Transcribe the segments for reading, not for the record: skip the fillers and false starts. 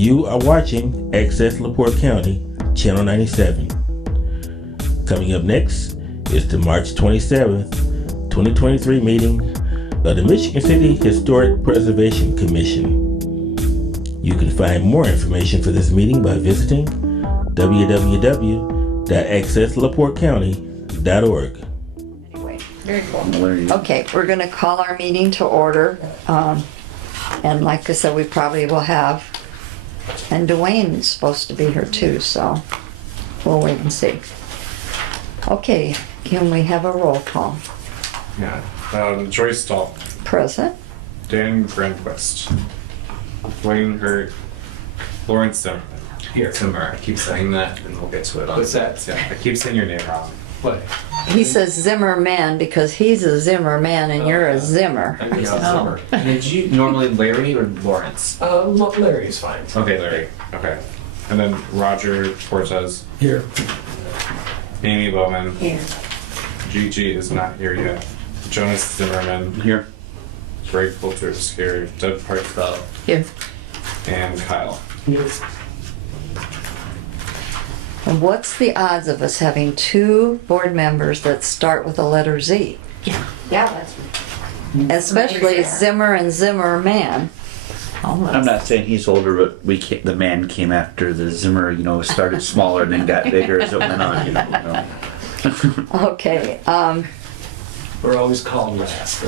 You are watching Access LaPorte County, Channel 97. Coming up next is the March 27th, 2023 meeting of the Michigan City Historic Preservation Commission. You can find more information for this meeting by visiting www.accesslaportecounty.org. Anyway, very cool. Okay, we're going to call our meeting to order. And like I said, we probably will have, and Dwayne's supposed to be here too, so we'll wait and see. Okay, can we have a roll call? Yeah. Joyce Dahl, Present. Dan Granquist, Wayne Hurt, Lawrence Zimmerman. Here, Zimmer. I keep saying that, and we'll get to it. What's that? Yeah, I keep saying your name wrong. What? He says Zimmerman because he's a Zimmerman and you're a Zimmer. I mean, Zimmer. And did you normally Larry or Lawrence? Larry's fine. Okay, Larry. Okay. And then Roger Cortez. Here. Amy Bowman. Here. Gigi is not here yet. Jonas Zimmerman. Here. Greg Coulter is here. Deb Hartfeld. Here. And Kyle. And what's the odds of us having two board members that start with the letter Z? Yeah, that's Especially Zimmer and Zimmerman. I'm not saying he's older, but the man came after the Zimmer, started smaller and then got bigger as it went on, Okay, We're always called last.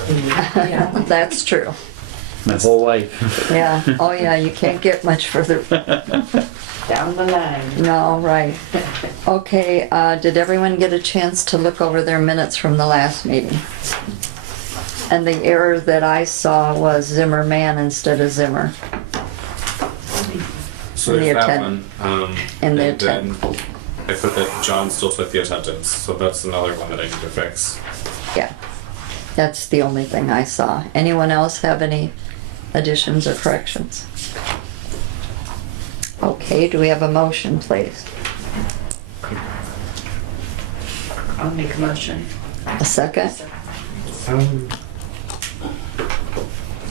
Right? that's true. My whole life. Yeah, oh yeah, you can't get much further. down the line. No, right. Okay, did everyone get a chance to look over their minutes from the last meeting? And the error that I saw was Zimmerman instead of Zimmer. So In the there's that attend- one. in the and then I put that John still took the attendance, so that's another one that I need to fix. Yeah, that's the only thing I saw. Anyone else have any additions or corrections? Okay, do we have a motion, please? I'll make a motion. A second? Um,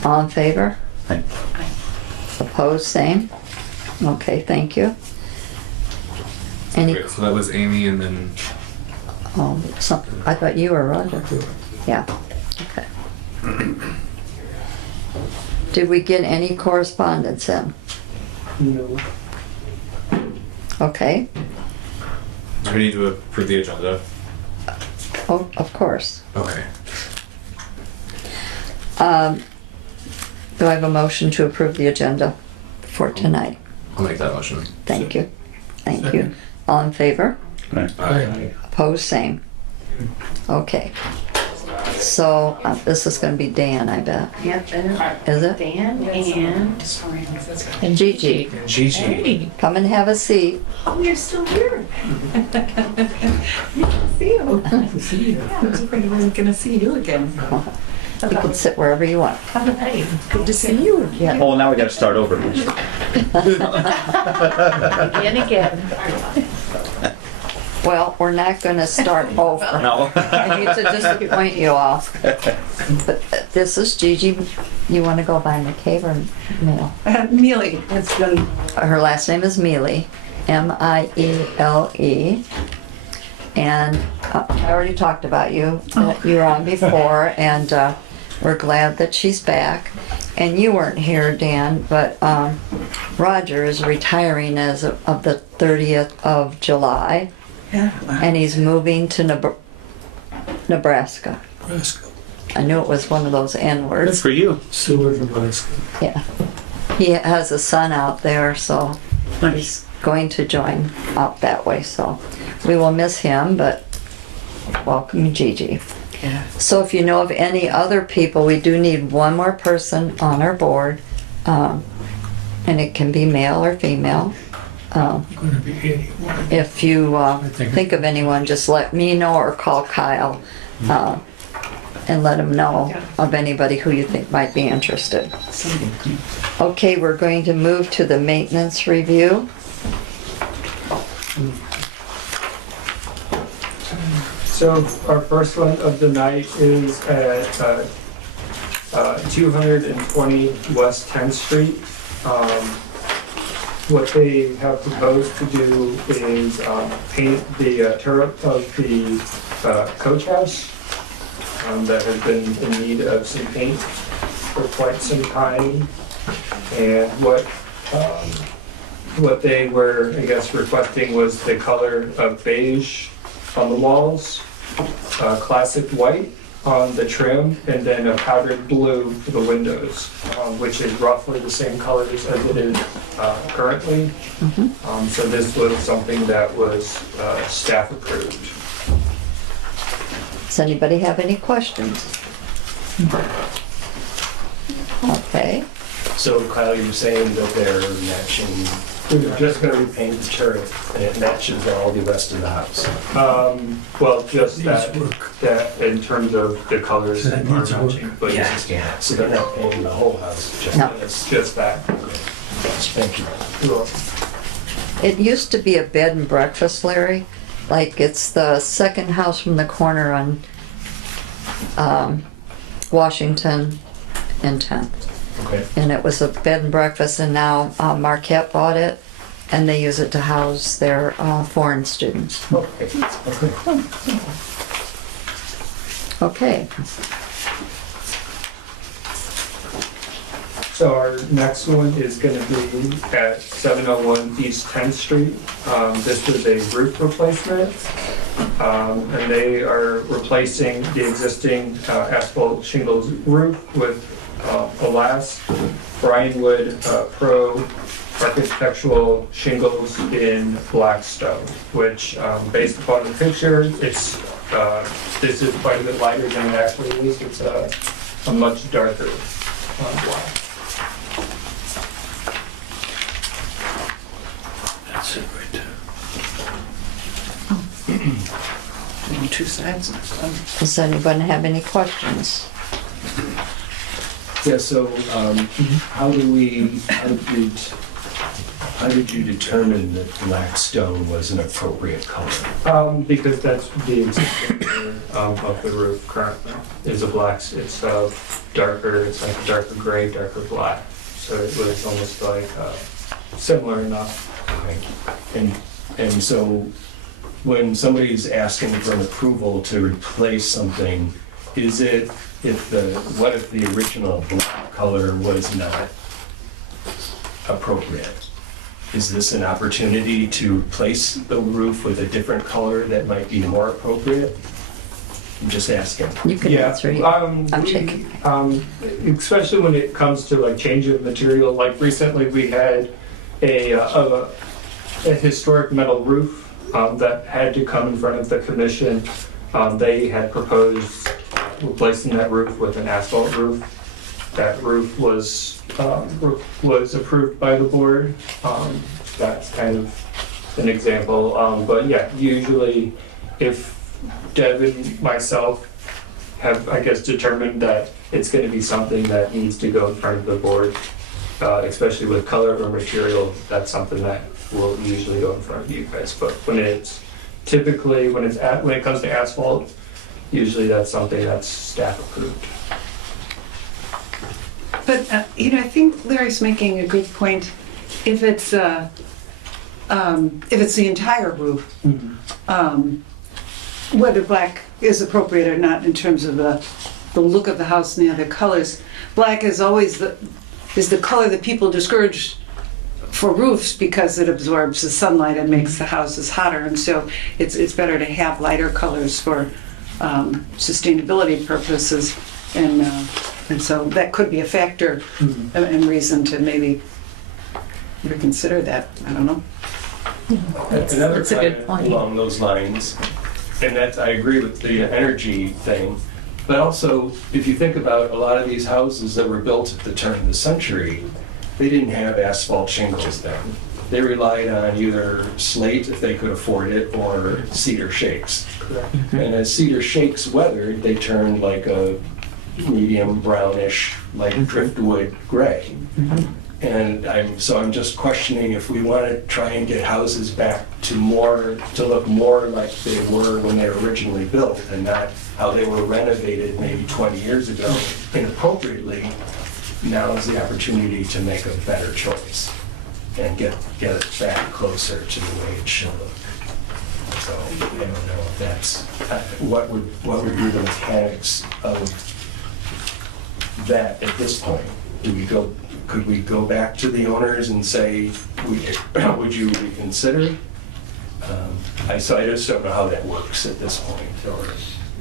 All in favor? Aye. Opposed, same? Okay, thank you. Any, wait, so that was Amy and then I thought you were Roger. Yeah, okay. Did we get any correspondence in? No. Okay, do we need to approve the agenda? oh, of course. Okay. Do I have a motion to approve the agenda for tonight? I'll make that motion. Thank you. Thank you. All in favor? Aye. Opposed, same. Okay. So this is going to be Dan, I bet. Yep, and Is it? Dan and Gigi, Gigi. Hey, come and have a seat. oh, you're still here. You can see you. Yeah, I was afraid I wasn't gonna see you again. You can sit wherever you want. Hi, good to see you again. Oh, now we gotta start over. Again. Well, we're not going to start over. No. I hate to disappoint you all. But this is Gigi. You want to go by McCabe or Mill? Mealy, it's been, Her last name is Mealy, M-I-E-L-E. And I already talked about you. You were on before, and we're glad that she's back. And you weren't here, Dan, but Roger is retiring as of the 30th of July. yeah. And he's moving to Nebraska. I knew it was one of those N Good words. for you. Seward, Nebraska. Yeah. He has a son out there, so Nice. he's going to join out that way. So we will miss him, but welcome Gigi. Yeah. So if you know of any other people, we do need one more person on our board. And it can be male or female. Going to be 81. If you think of anyone, just let me know or call Kyle and let him know of anybody who you think might be interested. Okay, we're going to move to the maintenance review. So our first one of the night is at 220 West 10th Street. what they have proposed to do is paint the turret of the coach house that has been in need of some paint for quite some time. And what they were, I guess, requesting was the color of beige on the walls, classic white on the trim, and then a powdered blue for the windows, which is roughly the same colors as it is currently. So this was something that was staff approved. Does anybody have any questions? Okay, So Kyle, you're saying that they're matching, they're just gonna repaint the turret and it matches all the rest of the house? Well, just that in terms of the colors are matching, but Yeah. So they're not painting the whole house, just No. it's just that. Thank you. it used to be a bed and breakfast, Larry. Like, it's the second house from the corner on Washington and 10th. Okay. And it was a bed and breakfast, and now Marquette bought it, and they use it to house their foreign students. Okay. Okay, So our next one is gonna be at 701 East 10th Street. This is a roof replacement. And they are replacing the existing asphalt shingles roof with a last Brianwood Pro architectural shingles in black stone, which based upon the picture, it's this is quite a bit lighter than it actually is. It's a much darker black. That's it right there. Two sides. does anyone have any questions? Yeah, so, how did you determine that black stone was an appropriate color? Because that's the existing color of the roof currently is a black. It's darker. It's like a darker gray, darker black. So it was almost like similar enough. And so when somebody's asking for an approval to replace something, is it what if the original black color was not appropriate? Is this an opportunity to replace the roof with a different color that might be more appropriate? I'm just asking. You can answer it. I'm shaking. Especially when it comes to like change of material. Like recently, we had a historic metal roof that had to come in front of the commission. They had proposed replacing that roof with an asphalt roof. That roof was approved by the board. That's kind of an example. But yeah, usually if Deb and myself have, I guess, determined that it's going to be something that needs to go in front of the board, especially with color or material, that's something that will usually go in front of you guys. But when it comes to asphalt, usually that's something that's staff approved. But, I think Larry's making a good point. If it's the entire roof, whether black is appropriate or not in terms of the look of the house and the other colors, black is always the color that people discourage for roofs because it absorbs the sunlight and makes the houses hotter. And so it's better to have lighter colors for sustainability purposes. And so that could be a factor and reason to maybe reconsider that. I don't know. Another That's a good comment point. along those lines, and that I agree with the energy thing, but also if you think about a lot of these houses that were built at the turn of the century, they didn't have asphalt shingles then. They relied on either slate if they could afford it or cedar shakes. Correct. And as cedar shakes weathered, they turned like a medium brownish, like driftwood gray. And I'm just questioning if we want to try and get houses back to look more like they were when they were originally built and not how they were renovated maybe 20 years ago inappropriately. Now is the opportunity to make a better choice. and get it back closer to the way it should look. So I don't know if that's, what would be the mechanics of that at this point? Could we go back to the owners and say, would you reconsider? I just don't know how that works at this point. Or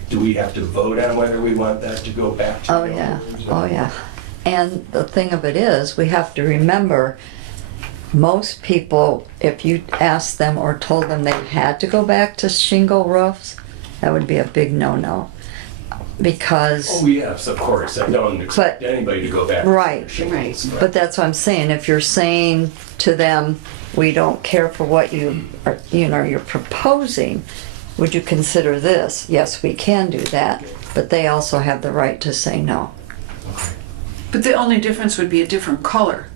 do we have to vote on whether we want that to go back to Oh, the yeah, owners? oh, yeah. And the thing of it is, we have to remember, most people, if you asked them or told them they had to go back to shingle roofs, that would be a big no-no. Because, Oh, yes, of course. I don't expect But- anybody to go back. Right, to shingles, but that's what I'm saying, if you're saying to them, we don't care for what you are, you're proposing, would you consider this? Yes, we can do that, but they also have the right to say no. But the only difference would be a different color.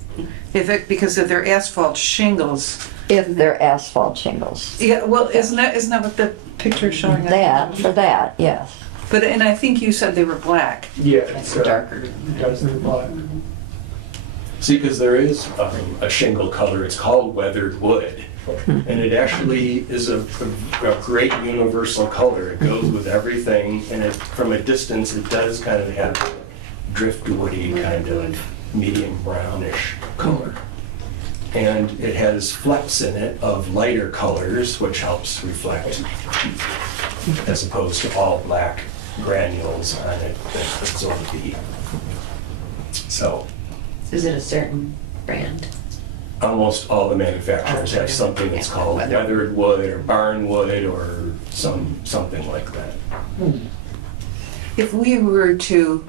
Because if they're asphalt shingles, If they're asphalt shingles. yeah, well, isn't that what the picture is showing? For that, yes. But, and I think you said they were black. Yeah, it's Darker. Darker black. See, because there is a shingle color, it's called weathered wood. And it actually is a great universal color. It goes with everything, and from a distance, it does kind of have driftwoody kind of medium brownish color. And it has flecks in it of lighter colors, which helps reflect, as opposed to all black granules on it that absorb the heat. So Is it a certain brand? almost all the manufacturers have something that's called weathered wood or barn wood or something like that. If we were to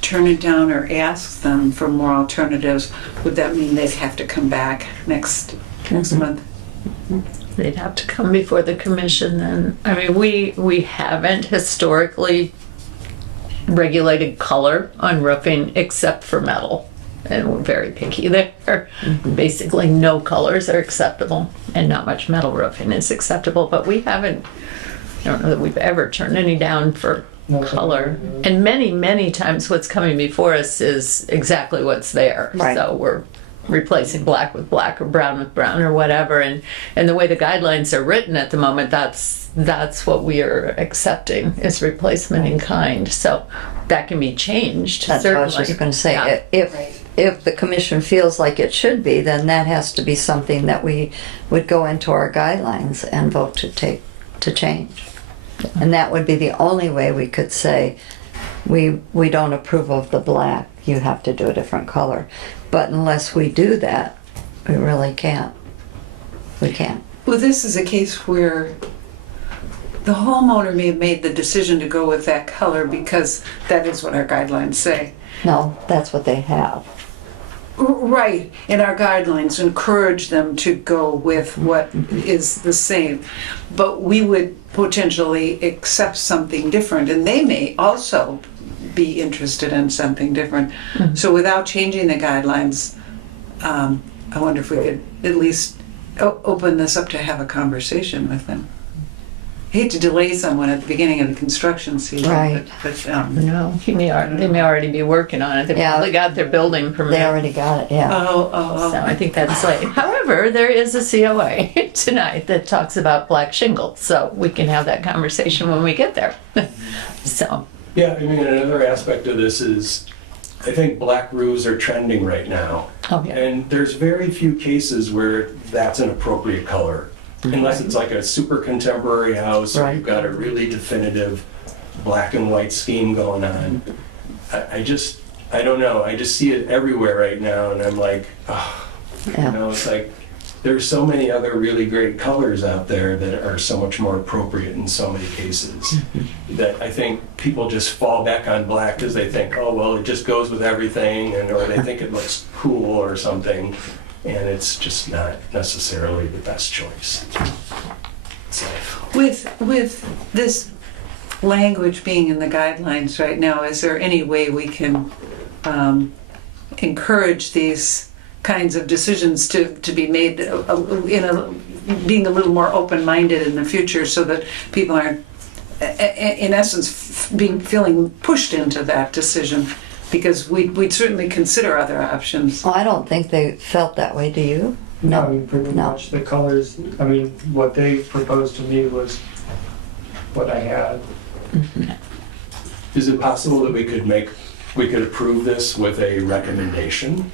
turn it down or ask them for more alternatives, would that mean they'd have to come back next month? They'd have to come before the commission then. I mean, we haven't historically regulated color on roofing except for metal. And we're very picky there. Basically, no colors are acceptable and not much metal roofing is acceptable. But we haven't, I don't know that we've ever turned any down for color. And many, many times what's coming before us is exactly what's there. Right. So we're replacing black with black or brown with brown or whatever. And the way the guidelines are written at the moment, that's what we are accepting is replacement in kind. So that can be changed. That's what I was certainly. just gonna say. Yeah. If the commission feels like it should be, then that has to be something that we would go into our guidelines and vote to change. And that would be the only way we could say, we don't approve of the black, you have to do a different color. But unless we do that, we really can't. We can't. Well, this is a case where the homeowner may have made the decision to go with that color because that is what our guidelines say. No, that's what they have. Right, and our guidelines encourage them to go with what is the same. But we would potentially accept something different, and they may also be interested in something different. So without changing the guidelines, I wonder if we could at least open this up to have a conversation with them. I hate to delay someone at the beginning of the construction season, Right. but No, they may already be working on it. They've Yeah. probably got their building They permit. already got it, yeah. So I think that's late. However, there is a COA tonight that talks about black shingles, so we can have that conversation when we get there. So, Yeah, I mean, another aspect of this is, I think black roofs are trending right now. oh yeah. And there's very few cases where that's an appropriate color. Unless it's like a super contemporary house or you've got a really definitive black and white scheme going on. I don't know, I just see it everywhere right now and I'm like, oh, Yeah. it's like, there's so many other really great colors out there that are so much more appropriate in so many cases that I think people just fall back on black because they think, oh, well, it just goes with everything, or they think it looks cool or something, and it's just not necessarily the best choice. So, with this language being in the guidelines right now, is there any way we can encourage these kinds of decisions to be made being a little more open-minded in the future so that people aren't, in essence, feeling pushed into that decision Because we'd certainly consider other options. Well, I don't think they felt that way, do you? No, I mean, pretty No. much the colors, I mean, what they proposed to me was what I had. Is it possible that we could approve this with a recommendation?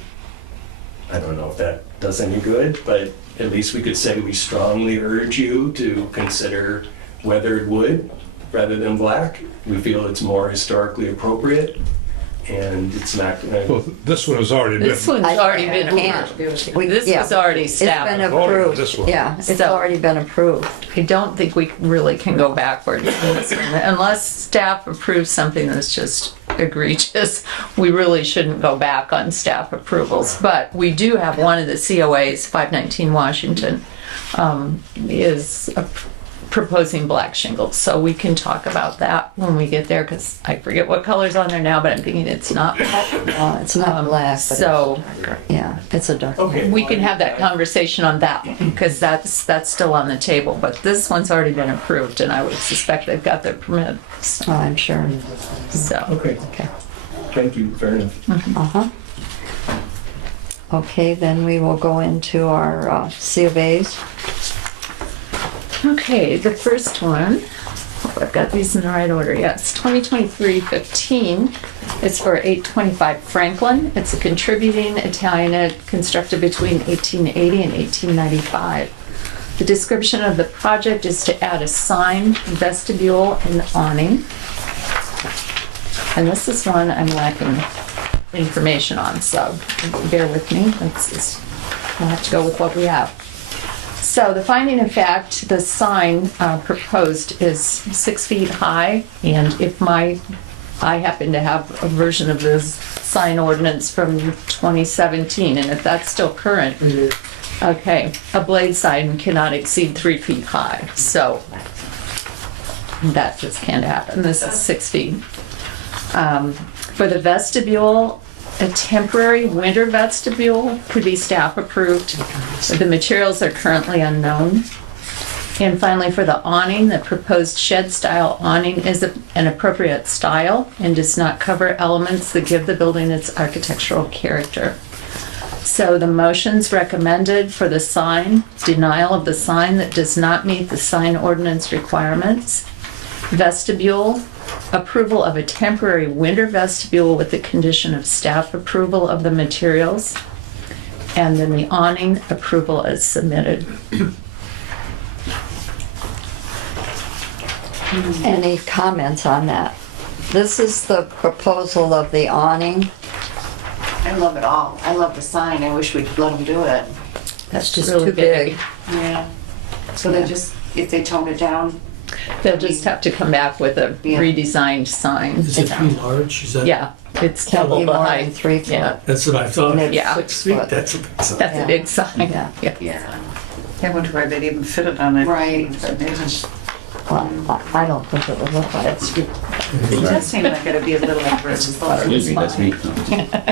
I don't know if that does any good, but at least we could say we strongly urge you to consider weathered wood rather than black. We feel it's more historically appropriate and it's not Well, gonna, this one has already been. This one's already been can't. approved. We- This yeah. was already It's been established. approved. This one. Yeah, it's So- already been approved. I don't think we really can go backwards in this one. Unless staff approves something that's just egregious. We really shouldn't go back on staff approvals. But we do have one of the COAs, 519 Washington, is proposing black shingles. So we can talk about that when we get there, because I forget what color's on there now, but I'm thinking it's not black. It's not black, but So yeah, it's a dark. okay. we can have that conversation on that one, because that's still on the table. But this one's already been approved, and I would suspect they've got their permit. Oh, I'm sure. So, Okay, Okay. thank you, fair enough. Uh-huh. Okay, then we will go into our C of A's. okay, the first one, hope I've got these in the right order, yes, 2023-15. It's for 825 Franklin. It's a contributing Italianate constructed between 1880 and 1895. The description of the project is to add a sign, vestibule, and awning. And this is one I'm lacking information on, so bear with me. We'll have to go with what we have. So the finding of fact, the sign proposed is 6 feet high, and I happen to have a version of this sign ordinance from 2017, and if that's still current, okay, a blade sign cannot exceed 3 feet high, so that just can't happen. This is 6 feet. For the vestibule, a temporary winter vestibule could be staff approved. The materials are currently unknown. And finally, for the awning, the proposed shed-style awning is an appropriate style and does not cover elements that give the building its architectural character. So the motions recommended for the sign: denial of the sign that does not meet the sign ordinance requirements. Vestibule, approval of a temporary winter vestibule with the condition of staff approval of the materials. And then the awning, approval as submitted. Any comments on that? This is the proposal of the awning. I love it all. I love the sign. I wish we'd let them do it. That's just really too big. Yeah. So they just, if they tone it down, They'll just have to come back with a Yeah. redesigned sign. Is it too large? Is that? Yeah, it's Can't double be the more than height. 3 foot. Yeah, That's what I thought. And it's Yeah. 6 Sweet, foot. that's a big sign. that's Yeah. a big sign. Yeah. Yeah. yeah. I wonder why they'd even fit it on it. Right. Well, I don't think it would look like it. It does seem like it'd be a little aggressive. Excuse me, that's me.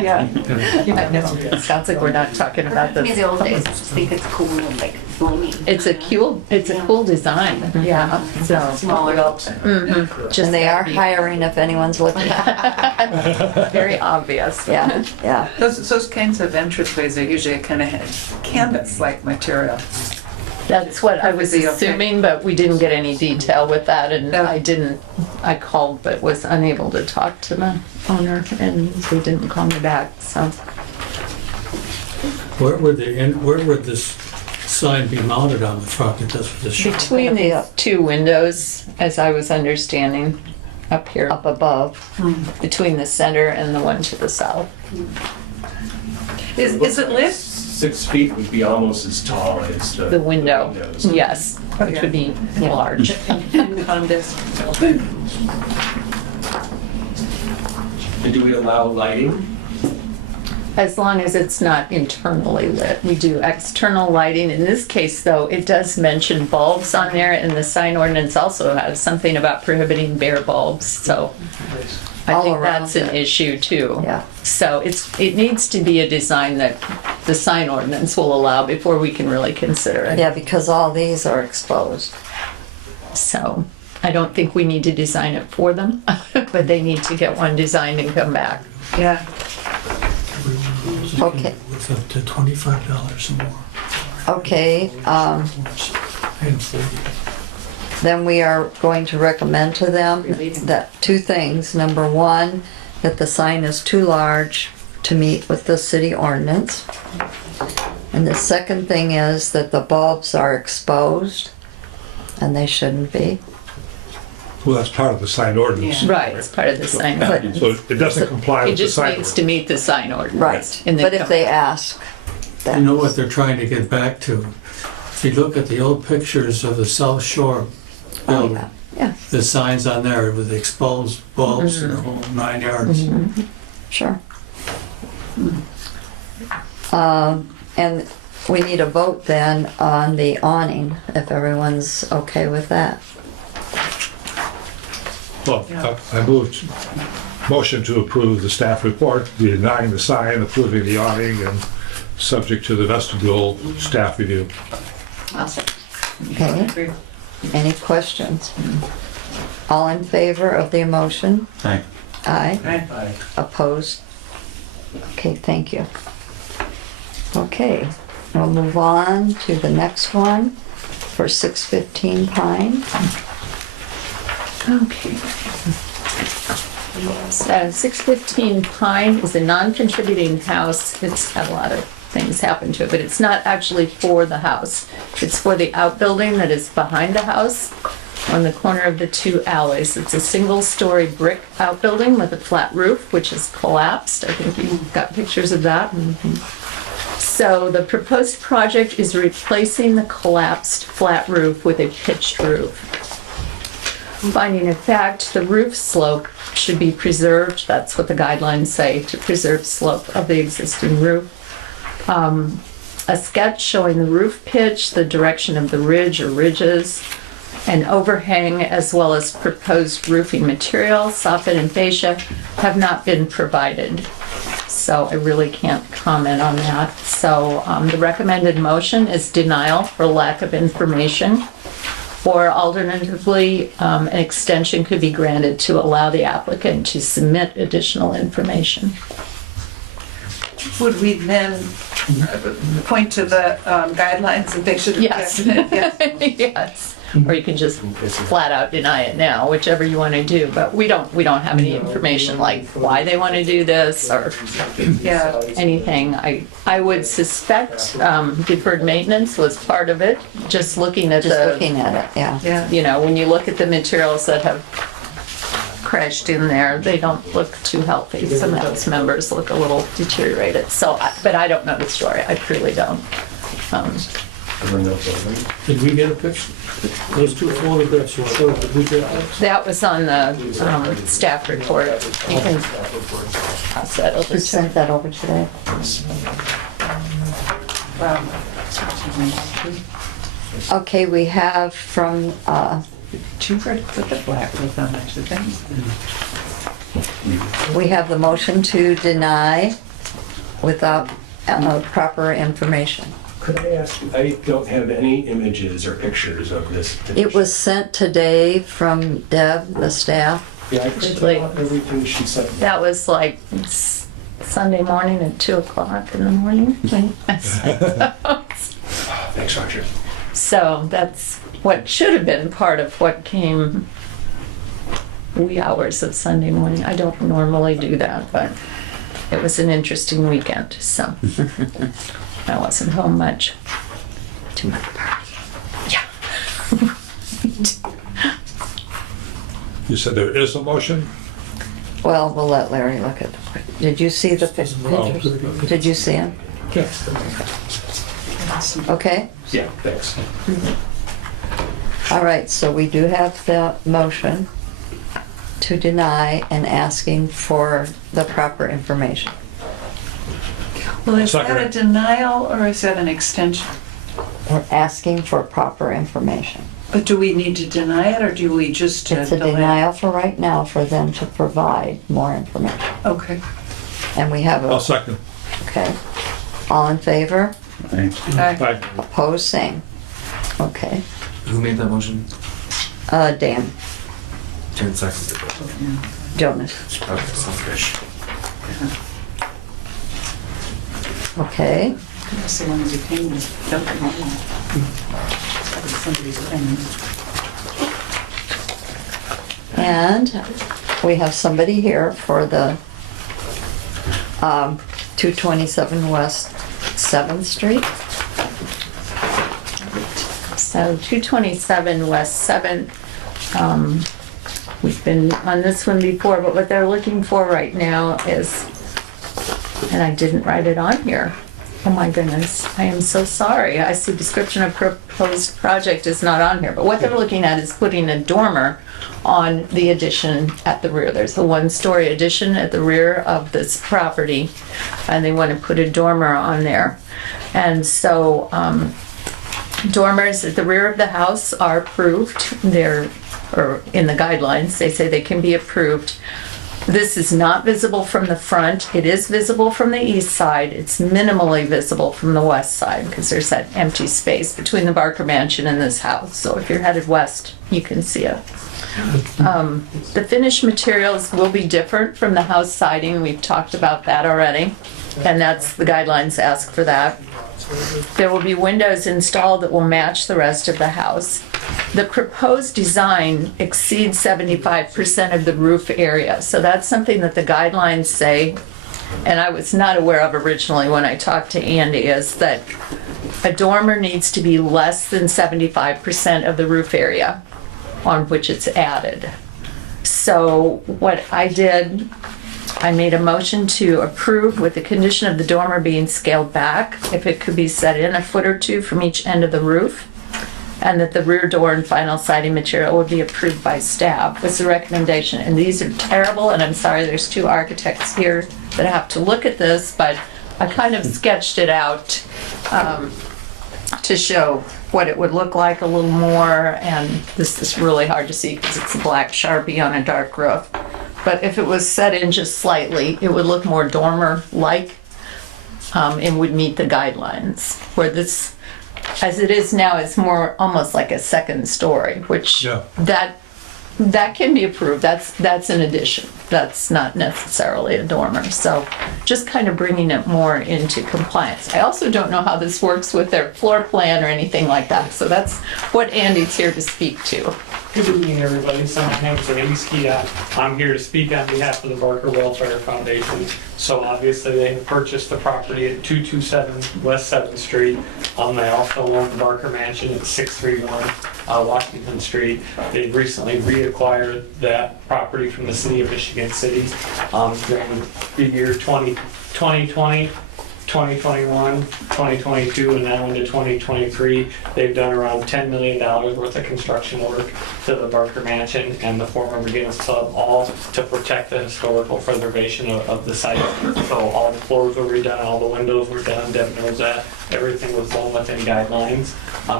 Yeah. I know. It sounds like we're not talking about Me this. the old days, I just think it's cool and like blingy. It's a cool design. Yeah. So Smaller. just And they are gotta be hiring if anyone's looking. very obvious. Yeah, yeah. Those kinds of entranceways are usually a kind of canvas-like material. That's what I was Would be okay. assuming, but we didn't get any detail with that, and I called but was unable to talk to the owner, and they didn't call me back, so. Where would this sign be mounted on the front? It does for the shop. Between the two windows, as I was understanding, up here, Up above. between the center and the one to the south. Is it lit? 6 feet would be almost as tall as The window, windows. yes, which would be large. And do we allow lighting? As long as it's not internally lit. We do external lighting. In this case, though, it does mention bulbs on there, and the sign ordinance also has something about prohibiting bare bulbs, so I All think around that's an it. issue too. Yeah. So it needs to be a design that the sign ordinance will allow before we can really consider it. Yeah, because all these are exposed. So I don't think we need to design it for them, but they need to get one designed and come back. Yeah. Okay. With up to $25 or more. Okay, And 40. then we are going to recommend to them that two things. Number one, that the sign is too large to meet with the city ordinance. And the second thing is that the bulbs are exposed, and they shouldn't be. Well, that's part of the sign ordinance. Yeah. Right, it's part of the sign So ordinance. it doesn't comply It with the just sign needs to ordinance. meet the sign ordinance. Right, in the but if code. they ask, You know what that's, they're trying to get back to? If you look at the old pictures of the South Shore oh, building, yeah, yeah, the signs on there with exposed bulbs and the whole 9 yards. sure. And we need a vote then on the awning, if everyone's okay with that. Well, I moved, motion to approve the staff report, denying the sign, approving the awning, and subject to the vestibule staff review. Okay, any questions? All in favor of the motion? Aye. Aye. Aye. Opposed? Okay, thank you. Okay, we'll move on to the next one for 615 Pine. Okay. So 615 Pine is a non-contributing house. It's had a lot of things happen to it, but it's not actually for the house. It's for the outbuilding that is behind the house on the corner of the two alleys. It's a single-story brick outbuilding with a flat roof, which is collapsed. I think you've got pictures of that. So the proposed project is replacing the collapsed flat roof with a pitched roof. Finding of fact, the roof slope should be preserved. That's what the guidelines say, to preserve slope of the existing roof. A sketch showing the roof pitch, the direction of the ridge or ridges, an overhang, as well as proposed roofing material, soffit and fascia, have not been provided. So I really can't comment on that. So the recommended motion is denial for lack of information. Or alternatively, an extension could be granted to allow the applicant to submit additional information. Would we then point to the guidelines that they should? Yes. Yes. Yes. Or you can just flat out deny it now, whichever you want to do. But we don't have any information like why they want to do this or Yeah. anything. I would suspect deferred maintenance was part of it, just looking at Just the, looking at it, yeah. Yeah. you know, when you look at the materials that have crashed in there, they don't look too healthy. Some of those members look a little deteriorated. So, but I don't know the story. I truly don't. Did we get a picture? Those two photographs you showed, did we get those? That was on the staff report. You can pass that over Who to sent that over today? Okay, we have from, Cheaper to put the black roof on, I should think. we have the motion to deny without proper information. Could I ask, I don't have any images or pictures of this petition. It was sent today from Deb, the staff. Yeah, I printed out everything she sent me. That was like Sunday morning at 2:00 in the morning. Thanks, Roger. So that's what should have been part of what came wee hours of Sunday morning. I don't normally do that, but it was an interesting weekend, so I wasn't home much. To my party. Yeah. You said there is a motion? Well, we'll let Larry look at the, did you see the pictures? Did you see them? Yes. Okay, Yeah, thanks. all right, so we do have the motion to deny and asking for the proper information. Well, is that a Second. denial or is that an extension? We're asking for proper information. But do we need to deny it or do we just? It's a delay it? denial for right now for them to provide more information. Okay. And we have I'll a, second. okay. All in favor? Aye. Aye. Opposed, same. Okay. Who made that motion? Dan, Jen seconded. Jonas. Okay, sounds good. Okay, That's the one who's paying me. Don't come on. Somebody's paying me. and we have somebody here for the 227 West 7th Street. So 227 West 7th, we've been on this one before, but what they're looking for right now is, and I didn't write it on here. Oh my goodness, I am so sorry. I see description of proposed project is not on here, but what they're looking at is putting a dormer on the addition at the rear. There's a one-story addition at the rear of this property, and they want to put a dormer on there. And so, dormers at the rear of the house are approved. Or in the guidelines, they say they can be approved. This is not visible from the front. It is visible from the east side. It's minimally visible from the west side because there's that empty space between the Barker Mansion and this house. So if you're headed west, you can see it. The finished materials will be different from the house siding. We've talked about that already, and that's the guidelines ask for that. There will be windows installed that will match the rest of the house. The proposed design exceeds 75% of the roof area, so that's something that the guidelines say, and I was not aware of originally when I talked to Andy, is that a dormer needs to be less than 75% of the roof area on which it's added. So what I did, I made a motion to approve with the condition of the dormer being scaled back, if it could be set in a foot or two from each end of the roof, and that the rear door and final siding material would be approved by staff was the recommendation. And these are terrible, and I'm sorry, there's two architects here that have to look at this, but I kind of sketched it out to show what it would look like a little more, and this is really hard to see because it's a black Sharpie on a dark roof. But if it was set in just slightly, it would look more dormer-like and would meet the guidelines. Where this, as it is now, is more almost like a second story, which Yeah. that can be approved. That's an addition. That's not necessarily a dormer. So just kind of bringing it more into compliance. I also don't know how this works with their floor plan or anything like that. So that's what Andy's here to speak to. Good evening, everybody. So my name is Andy Skia. I'm here to speak on behalf of the Barker Welfare Foundation. So obviously they have purchased the property at 227 West 7th Street. They also own the Barker Mansion at 631 Washington Street. They've recently reacquired that property from the city of Michigan City during the year 2020. 2021, 2022, and now into 2023, they've done around $10 million worth of construction work to the Barker Mansion and the former McGinnis Club, all to protect the historical preservation of the site. So all the floors were redone, all the windows were done, Deb knows that. Everything was done within guidelines.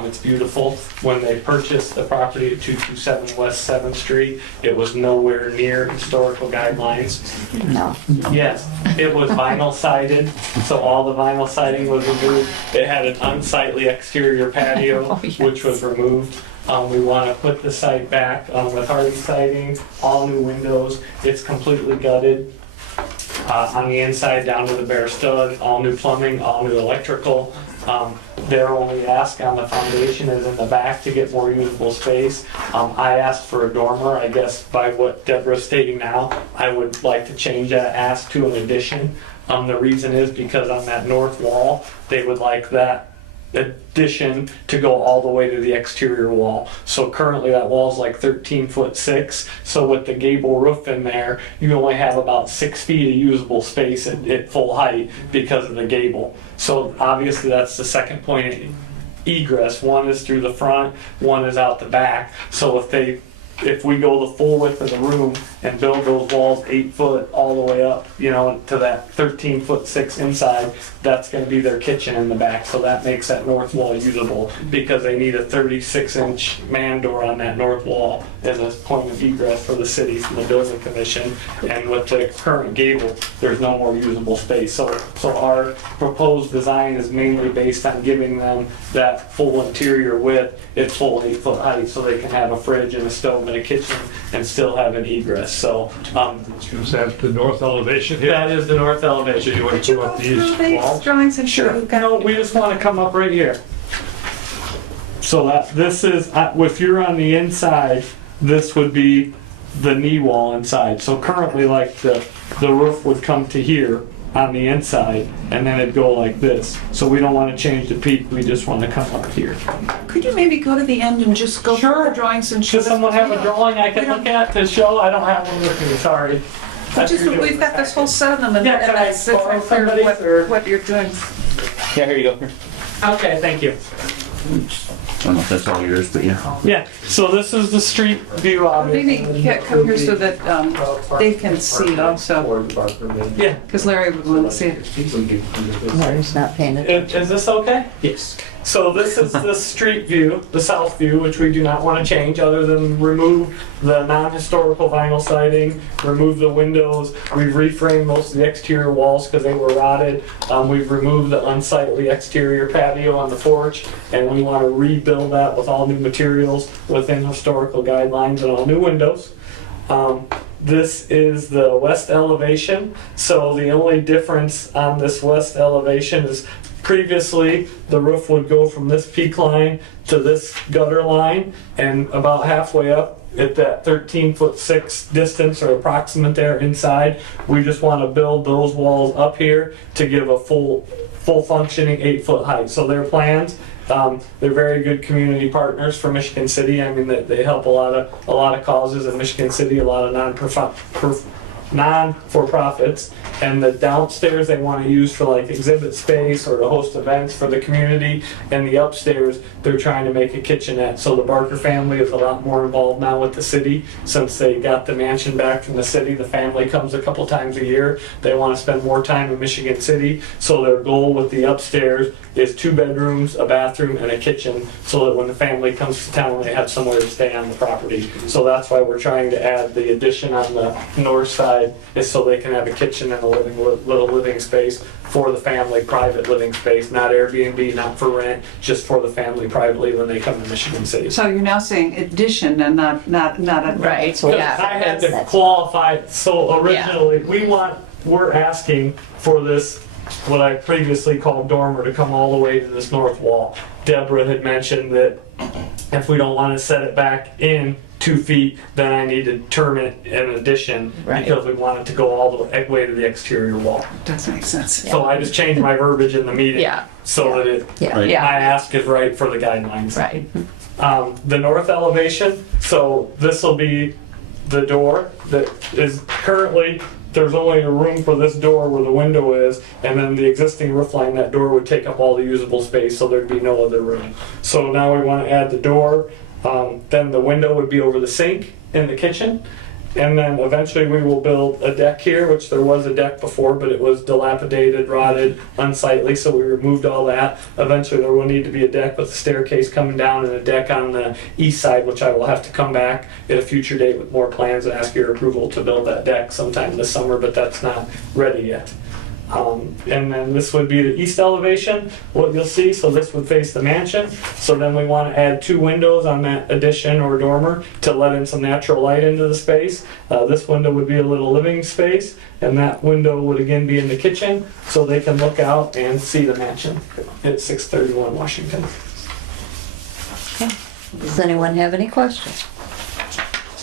It's beautiful. When they purchased the property at 227 West 7th Street, it was nowhere near historical guidelines. No. Yes, it was vinyl sided, so all the vinyl siding was removed. It had an unsightly exterior patio, Oh, yes. which was removed. We want to put the site back with hardy siding, all new windows. It's completely gutted. On the inside down to the bare stud, all new plumbing, all new electrical. Their only ask on the foundation is in the back to get more usable space. I asked for a dormer. I guess by what Deborah's stating now, I would like to change that ask to an addition. The reason is because on that north wall, they would like that addition to go all the way to the exterior wall. So currently that wall's like 13'6". So with the gable roof in there, you only have about 6 feet of usable space at full height because of the gable. So obviously that's the second point of egress. One is through the front, one is out the back. So if we go the full width of the room and build those walls 8 foot all the way up, to that 13'6" inside, that's going to be their kitchen in the back. So that makes that north wall usable because they need a 36-inch man door on that north wall as a point of egress for the city from the building commission. And with the current gable, there's no more usable space. So our proposed design is mainly based on giving them that full interior width at full 8 foot height so they can have a fridge and a stove and a kitchen and still have an egress. So, Is that the north elevation here? that is the north elevation. You want to put up these walls? drawings and Sure. No, we just want to come up right here. So that this is, if you're on the inside, this would be the knee wall inside. So currently, like the roof would come to here on the inside, and then it'd go like this. So we don't want to change the peak. We just want to come up here. Could you maybe go to the end and just go Sure. through the drawings and show Does us? someone have a drawing I can look at to show? I don't have one with me. Sorry. We've got this whole set of them, and Yeah, can I that's it's borrow right there somebody's, or- what you're doing. Yeah, here you go. Okay, thank you. I don't know if that's all yours, but yeah. Yeah. So this is the street view, obviously. Maybe come here so that they can see also, Yeah. because Larry would want to see it. Larry's not paying attention. Is this okay? Yes. So this is the street view, the south view, which we do not want to change other than remove the non-historical vinyl siding, remove the windows. We've reframed most of the exterior walls because they were rotted. We've removed the unsightly exterior patio on the porch, and we want to rebuild that with all new materials within historical guidelines and all new windows. This is the west elevation. So the only difference on this west elevation is previously the roof would go from this peak line to this gutter line, and about halfway up at that 13'6" distance or approximate there inside, we just want to build those walls up here to give a full functioning 8-foot height. So their plans, they're very good community partners for Michigan City. I mean, they help a lot of causes in Michigan City, a lot of non-for-profits, and the downstairs they want to use for like exhibit space or to host events for the community, and the upstairs they're trying to make a kitchenette. So the Barker family is a lot more involved now with the city since they got the mansion back from the city. The family comes a couple times a year. They want to spend more time in Michigan City, so their goal with the upstairs is 2 bedrooms, a bathroom, and a kitchen, so that when the family comes to town, they have somewhere to stay on the property. So that's why we're trying to add the addition on the north side, is so they can have a kitchen and a little living space for the family, private living space, not Airbnb, not for rent, just for the family privately when they come to Michigan City. So you're now saying addition and not a. Right, So yeah. I had to qualify it. So originally, we're asking for this, what I previously called dormer, to come all the way to this north wall. Deborah had mentioned that if we don't want to set it back in 2 feet, then I need to turn it an addition, Right. because we want it to go all the way to the exterior wall. Does make sense. So I just changed my verbiage in the meeting. Yeah. So that it, Yeah. Right. Yeah. my ask is right for the guidelines. Right. The north elevation, so this will be the door that is currently, there's only a room for this door where the window is, and then the existing roof line, that door would take up all the usable space, so there'd be no other room. So now we want to add the door, then the window would be over the sink in the kitchen, and then eventually we will build a deck here, which there was a deck before, but it was dilapidated, rotted, unsightly, so we removed all that. Eventually there will need to be a deck with a staircase coming down and a deck on the east side, which I will have to come back at a future date with more plans and ask your approval to build that deck sometime this summer, but that's not ready yet. And then this would be the east elevation, what you'll see, so this would face the mansion. So then we want to add 2 windows on that addition or dormer to let in some natural light into the space. This window would be a little living space, and that window would again be in the kitchen, so they can look out and see the mansion at 631 Washington. Does anyone have any questions?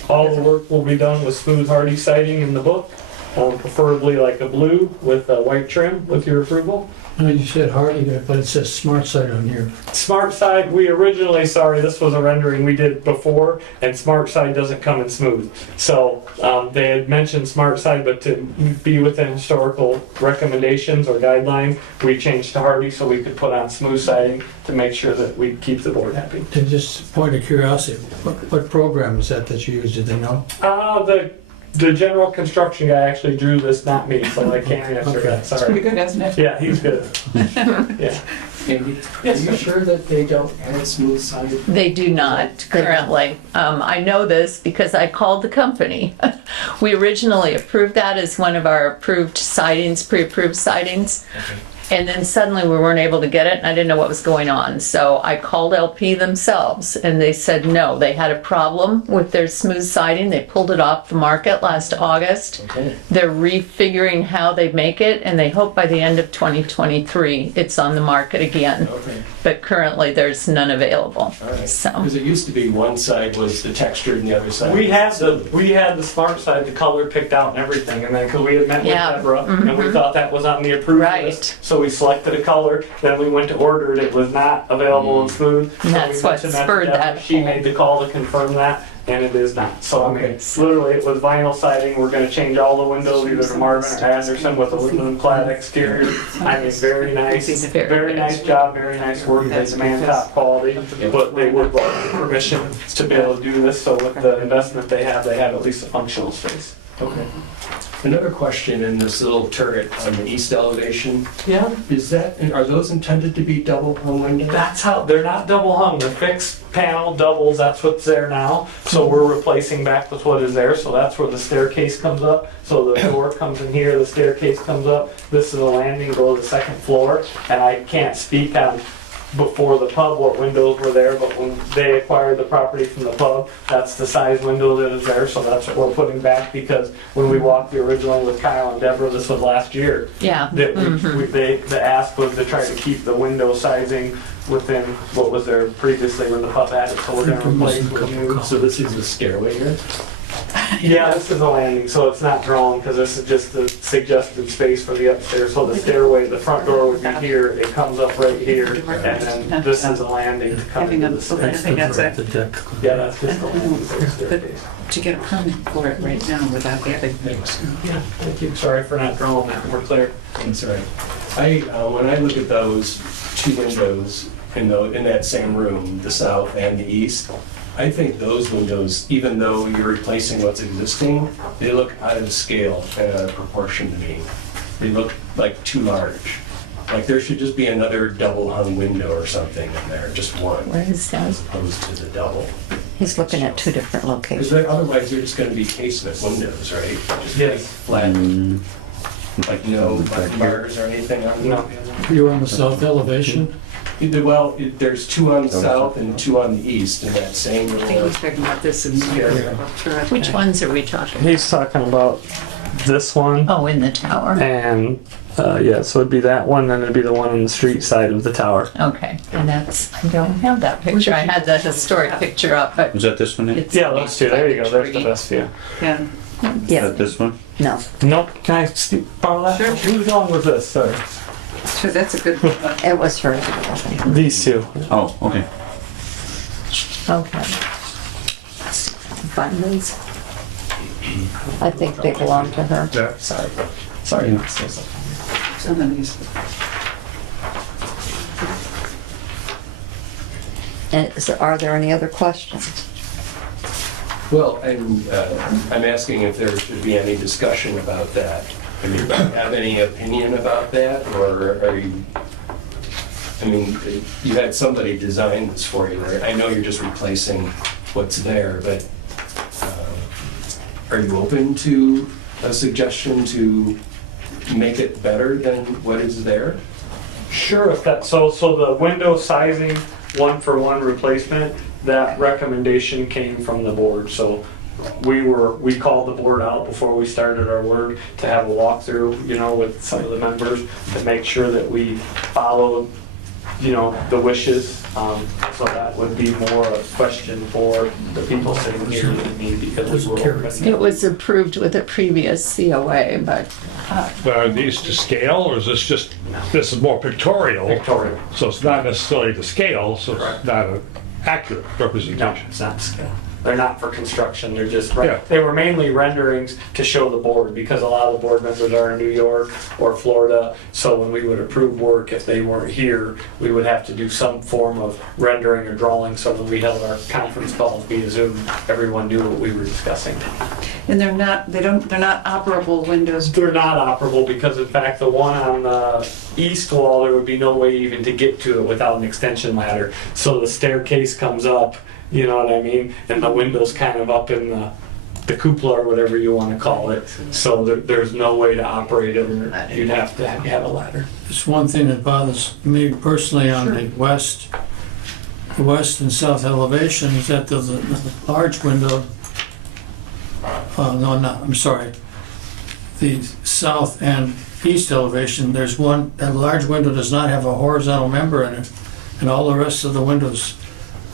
All the work will be done with smooth hardy siding in the book, preferably like a blue with a white trim with your approval. You said Hardy, but it says Smart Side on here. Smart Side, we originally, sorry, this was a rendering we did before, and Smart Side doesn't come in smooth. So they had mentioned Smart Side, but to be within historical recommendations or guidelines, we changed to Hardy so we could put on smooth siding to make sure that we keep the board happy. And just a point of curiosity, what program is that you use? Did they know? The general construction guy actually drew this, not me, so I can't answer Okay. that, sorry. Pretty good, isn't it? Yeah, he's good. Yeah. Andy, Yes, are you sir. sure that they don't add smooth side? They do not currently. I know this because I called the company. We originally approved that as one of our approved sidings, pre-approved sidings. And then suddenly we weren't able to get it and I didn't know what was going on. So I called LP themselves and they said no, they had a problem with their smooth siding. They pulled it off the market last August. Okay. They're refiguring how they make it and they hope by the end of 2023 it's on the market again. Okay. But currently there's none available. All right. So Because it used to be one side was the textured and the other side. We had the smart side, the color picked out and everything, and then because we had met with Yeah. Deborah and we thought that was on the approved Right. list, so we selected a color. Then we went to order it; it was not available and smooth. And So that's we what mentioned to spurred Deborah. that She whole- made the call to confirm that, and it is not. So I mean, Okay. literally, it was vinyl siding. We're going to change all the windows either to Marvin or Anderson with aluminum clad exterior. I mean, very nice, very nice job, very nice work. They demand top quality, but they would like permission to be able to do this. So with the investment they have at least a functional space. Okay. Another question in this little turret on the east elevation, Yeah, are those intended to be double hung windows? that's how, they're not double hung, they're fixed panel doubles, that's what's there now. So we're replacing back with what is there, so that's where the staircase comes up. So the door comes in here, the staircase comes up, this is a landing, go to the second floor. And I can't speak on before the pub what windows were there, but when they acquired the property from the pub, that's the size window that is there, so that's what we're putting back, because when we walked the original with Kyle and Deborah, this was last year, yeah. that the ask was to try to keep the window sizing within what was there previously when the pub had it, so we're gonna replace with new. So this is the stairway here? Yeah, this is a landing, so it's not drawn, because this is just the suggested space for the upstairs, so the stairway, the front door would be here, it comes up right here, and then this is a landing to come into the stairs. The deck. Yeah, that's just the landing for the staircase. To get a permit for it right now without having. Yeah, thank you, sorry for not drawing that more clear. That's right. When I look at those two windows in that same room, the south and the east, I think those windows, even though you're replacing what's existing, they look out of scale and out of proportion to me. They look like too large. Like there should just be another double hung window or something in there, just one, Where is that? as opposed to the double. He's looking at two different Because locations. otherwise they're just gonna be casement windows, right? Just Yes. big, flat, like no button bars or anything on them? No. You're on the south elevation? Well, there's two on the south and two on the east in that same I think little. he's talking about this in here. Which ones are we talking? He's talking about this one. Oh, in the tower. And, yeah, so it'd be that one, then it'd be the one on the street side of the tower. Okay, and that's, I don't have that picture. I had the historic picture up, but Was that this one? Is it's. Yeah, those two, there you go, there's the best view. Yeah. Yeah, that this one? no. Nope, can I borrow that? Sure. Who's going with this, sorry? So that's a good, It was her. These two. Oh, okay. Okay. Find these. I think they belong to her. Yeah. Sorry. some of these. And are there any other questions? Well, I'm asking if there should be any discussion about that. I mean, do you have any opinion about that, or are you, I mean, you had somebody design this for you, right? I know you're just replacing what's there, but are you open to a suggestion to make it better than what is there? Sure, if that, so the window sizing, one-for-one replacement, that recommendation came from the board, so we called the board out before we started our work to have a walkthrough, you know, with some of the members to make sure that we followed, you know, the wishes. So that would be more a question for the people sitting here than me, because we were. It was approved with a previous COA, but But are these to scale, or is this is more pictorial? Victoria. So it's not necessarily to scale, so it's not an accurate No, representation. it's not scale. They're not for construction, they're just, Yeah. they were mainly renderings to show the board, because a lot of the board members are in New York or Florida, so when we would approve work, if they weren't here, we would have to do some form of rendering or drawing, so when we held our conference calls via Zoom, everyone knew what we were discussing. And they're not operable windows. They're not operable, because in fact, the one on the east wall, there would be no way even to get to it without an extension ladder. So the staircase comes up, you know what I mean? And the window's kind of up in the the cupola or whatever you want to call it. So there's no way to operate it, or you'd have to have a ladder. It's one thing that bothers me personally on the west and south elevation is that there's a large window. I'm sorry. The south and east elevation, there's one, that large window does not have a horizontal member in it, and all the rest of the windows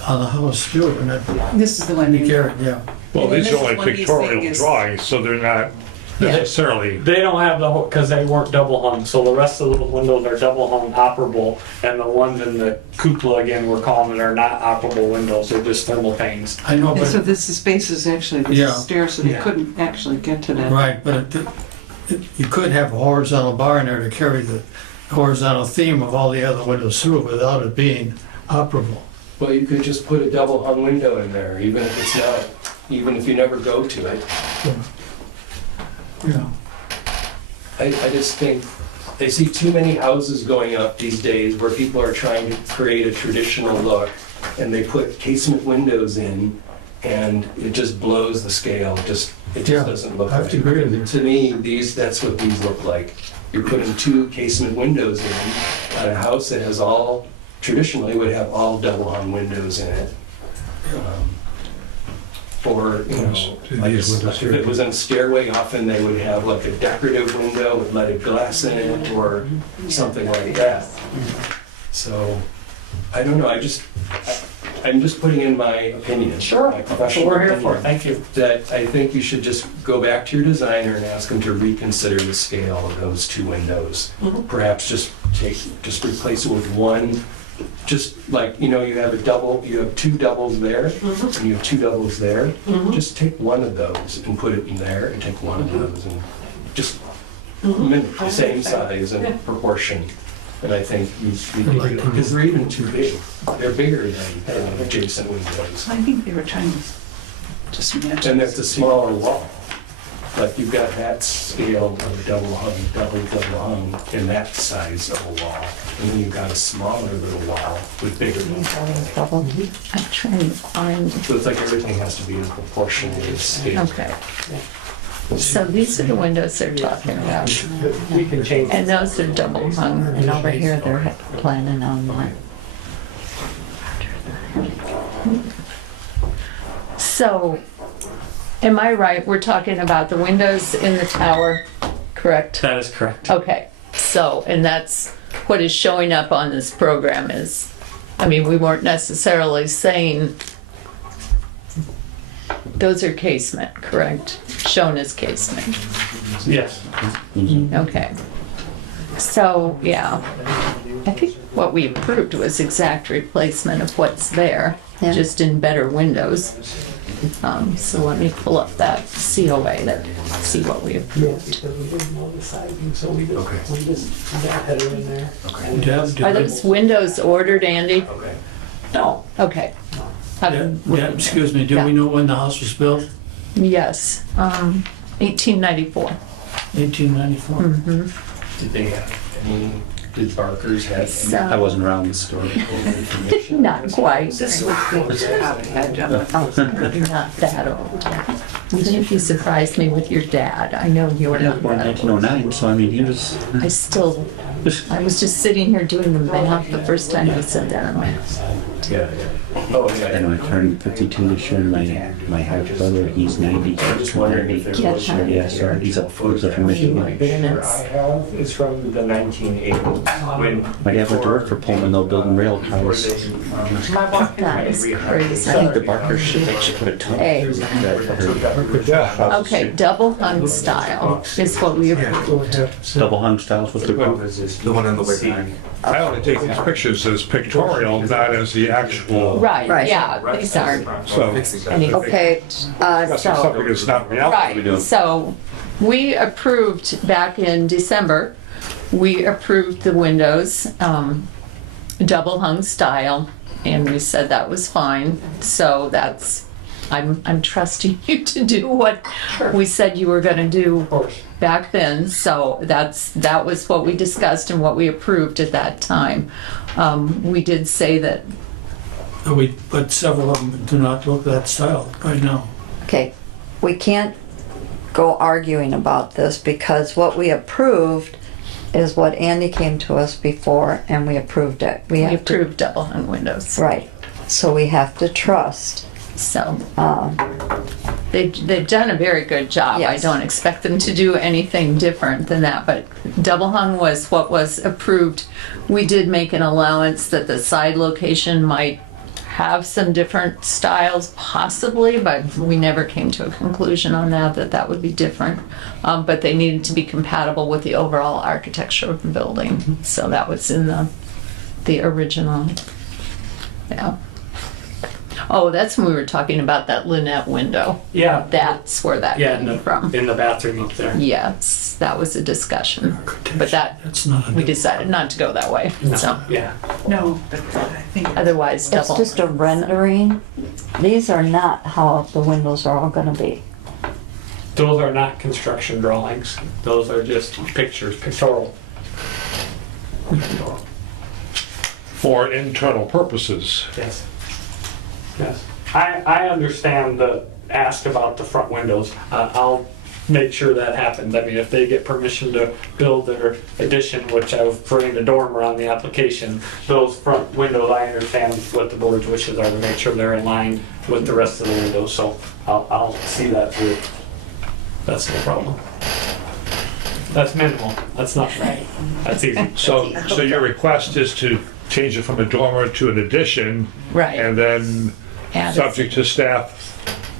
on the house do. And that, This is the one you you carry, yeah. Well, And these this are is only one he's pictorial saying is- drawings, so they're not necessarily. They don't have the, because they weren't double hung, so the rest of the windows are double hung operable, and the ones in the cupola, again, we're calling it, are not operable windows, they're just thermal panes. I know, And so but, this space is actually the Yeah. stairs, so they Yeah. couldn't actually get to that. right, but you could have a horizontal bar in there to carry the horizontal theme of all the other windows through without it being operable. Well, you could just put a double hung window in there, even if it's not, even if you never go to it. Yeah. I just think, I see too many houses going up these days where people are trying to create a traditional look, and they put casement windows in, and it just blows the scale, it just Yeah, doesn't look I have right. to agree with you. To me, that's what these look like. You're putting two casement windows in on a house that has all, traditionally would have all double hung windows in it. Or, you know, like if it was on a stairway, often they would have like a decorative window with leaded glass in it or something like that. So, I don't know, I'm just putting in my opinion. Sure, my that's what professional we're here for, opinion, thank you. That I think you should just go back to your designer and ask him to reconsider the scale of those two windows. Perhaps just replace it with one, just like, you know, you have two doubles there, and you have two doubles there. Just take one of those and put it in there, and take one of those, and just mimic the same size and proportion. And I think because they're even too big. They're bigger than adjacent windows. I think they were trying to just match. And that's a smaller wall. Like you've got that scale of double hung, in that size of a wall. And then you've got a smaller little wall with bigger windows. I'm trying to find, So it's like everything has to be in proportion to the scale. okay. So these are the windows they're talking about. We can change. And those are double hung, and over here they're planning on one. So, am I right, we're talking about the windows in the tower, correct? That is correct. Okay, so, and that's what is showing up on this program is, I mean, we weren't necessarily saying those are casement, correct? Shown as casement. Yes. Okay. So, yeah, I think what we approved was exact replacement of what's there, Yeah. just in better windows. So let me pull up that COA to see what we approved. Are those windows ordered, Andy? No. Okay. Excuse me, do we know when the house was built? Yes, 1894. 1894. Did they have any, did Barker's have any? So, I wasn't around the story. not quite. This was how it had done. Not that old. Even if you surprised me with your dad, I know you were He was not born in that old. 1909, so I mean, he was. I was just sitting here doing the math the first time you said that. I'm like, Yeah. Oh, yeah. And I turned 52 this year, and my half brother, he's 90. I was just wondering if there was. Yeah, Yeah, so he's up from Michigan. minutes. I have is from the 1980s. When My dad went to work for Pullman, though, building rail cars. That is crazy. I think the Barker should put a ton. Hey. Yeah. Okay, double hung style is what we approved. Double hung styles with the roof. The one in the way back. I only take these pictures as pictorial, not as the actual. Right, Right. yeah, these aren't So, any. Okay, that's so- something that's not reality. Right, so we approved back in December, we approved the windows, double hung style, and we said that was fine. So that's, I'm trusting you to do what we said you were gonna do back then. So that was what we discussed and what we approved at that time. We did say that, But several of them do not look that style right now. okay. we can't go arguing about this because what we approved is what Andy came to us before and we approved it. We have to, approved double hung windows. right. So we have to trust. So they've done a very good job. Yes. I don't expect them to do anything different than that, but double hung was what was approved. We did make an allowance that the side location might have some different styles possibly, but we never came to a conclusion on that would be different. But they needed to be compatible with the overall architecture of the building. So that was in the original. Yeah. Oh, that's when we were talking about that Lynette window. Yeah. That's where that came from. In the bathroom up there. Yes, that was a discussion. But That's not. we decided not to go that way. So Yeah. No, but I think otherwise, It's double. just a rendering. These are not how the windows are all gonna be. Those are not construction drawings. Those are just pictures, pictorial. For internal purposes. Yes. Yes. I understand the ask about the front windows. I'll make sure that happens. I mean, if they get permission to build their addition, which I've putting a dormer on the application, those front windows, I understand what the board's wishes are to make sure they're in line with the rest of the windows, so I'll see that through. That's no problem. That's minimal. That's not right. That's easy. So your request is to change it from a dormer to an addition, Right. and then, Add it. subject to staff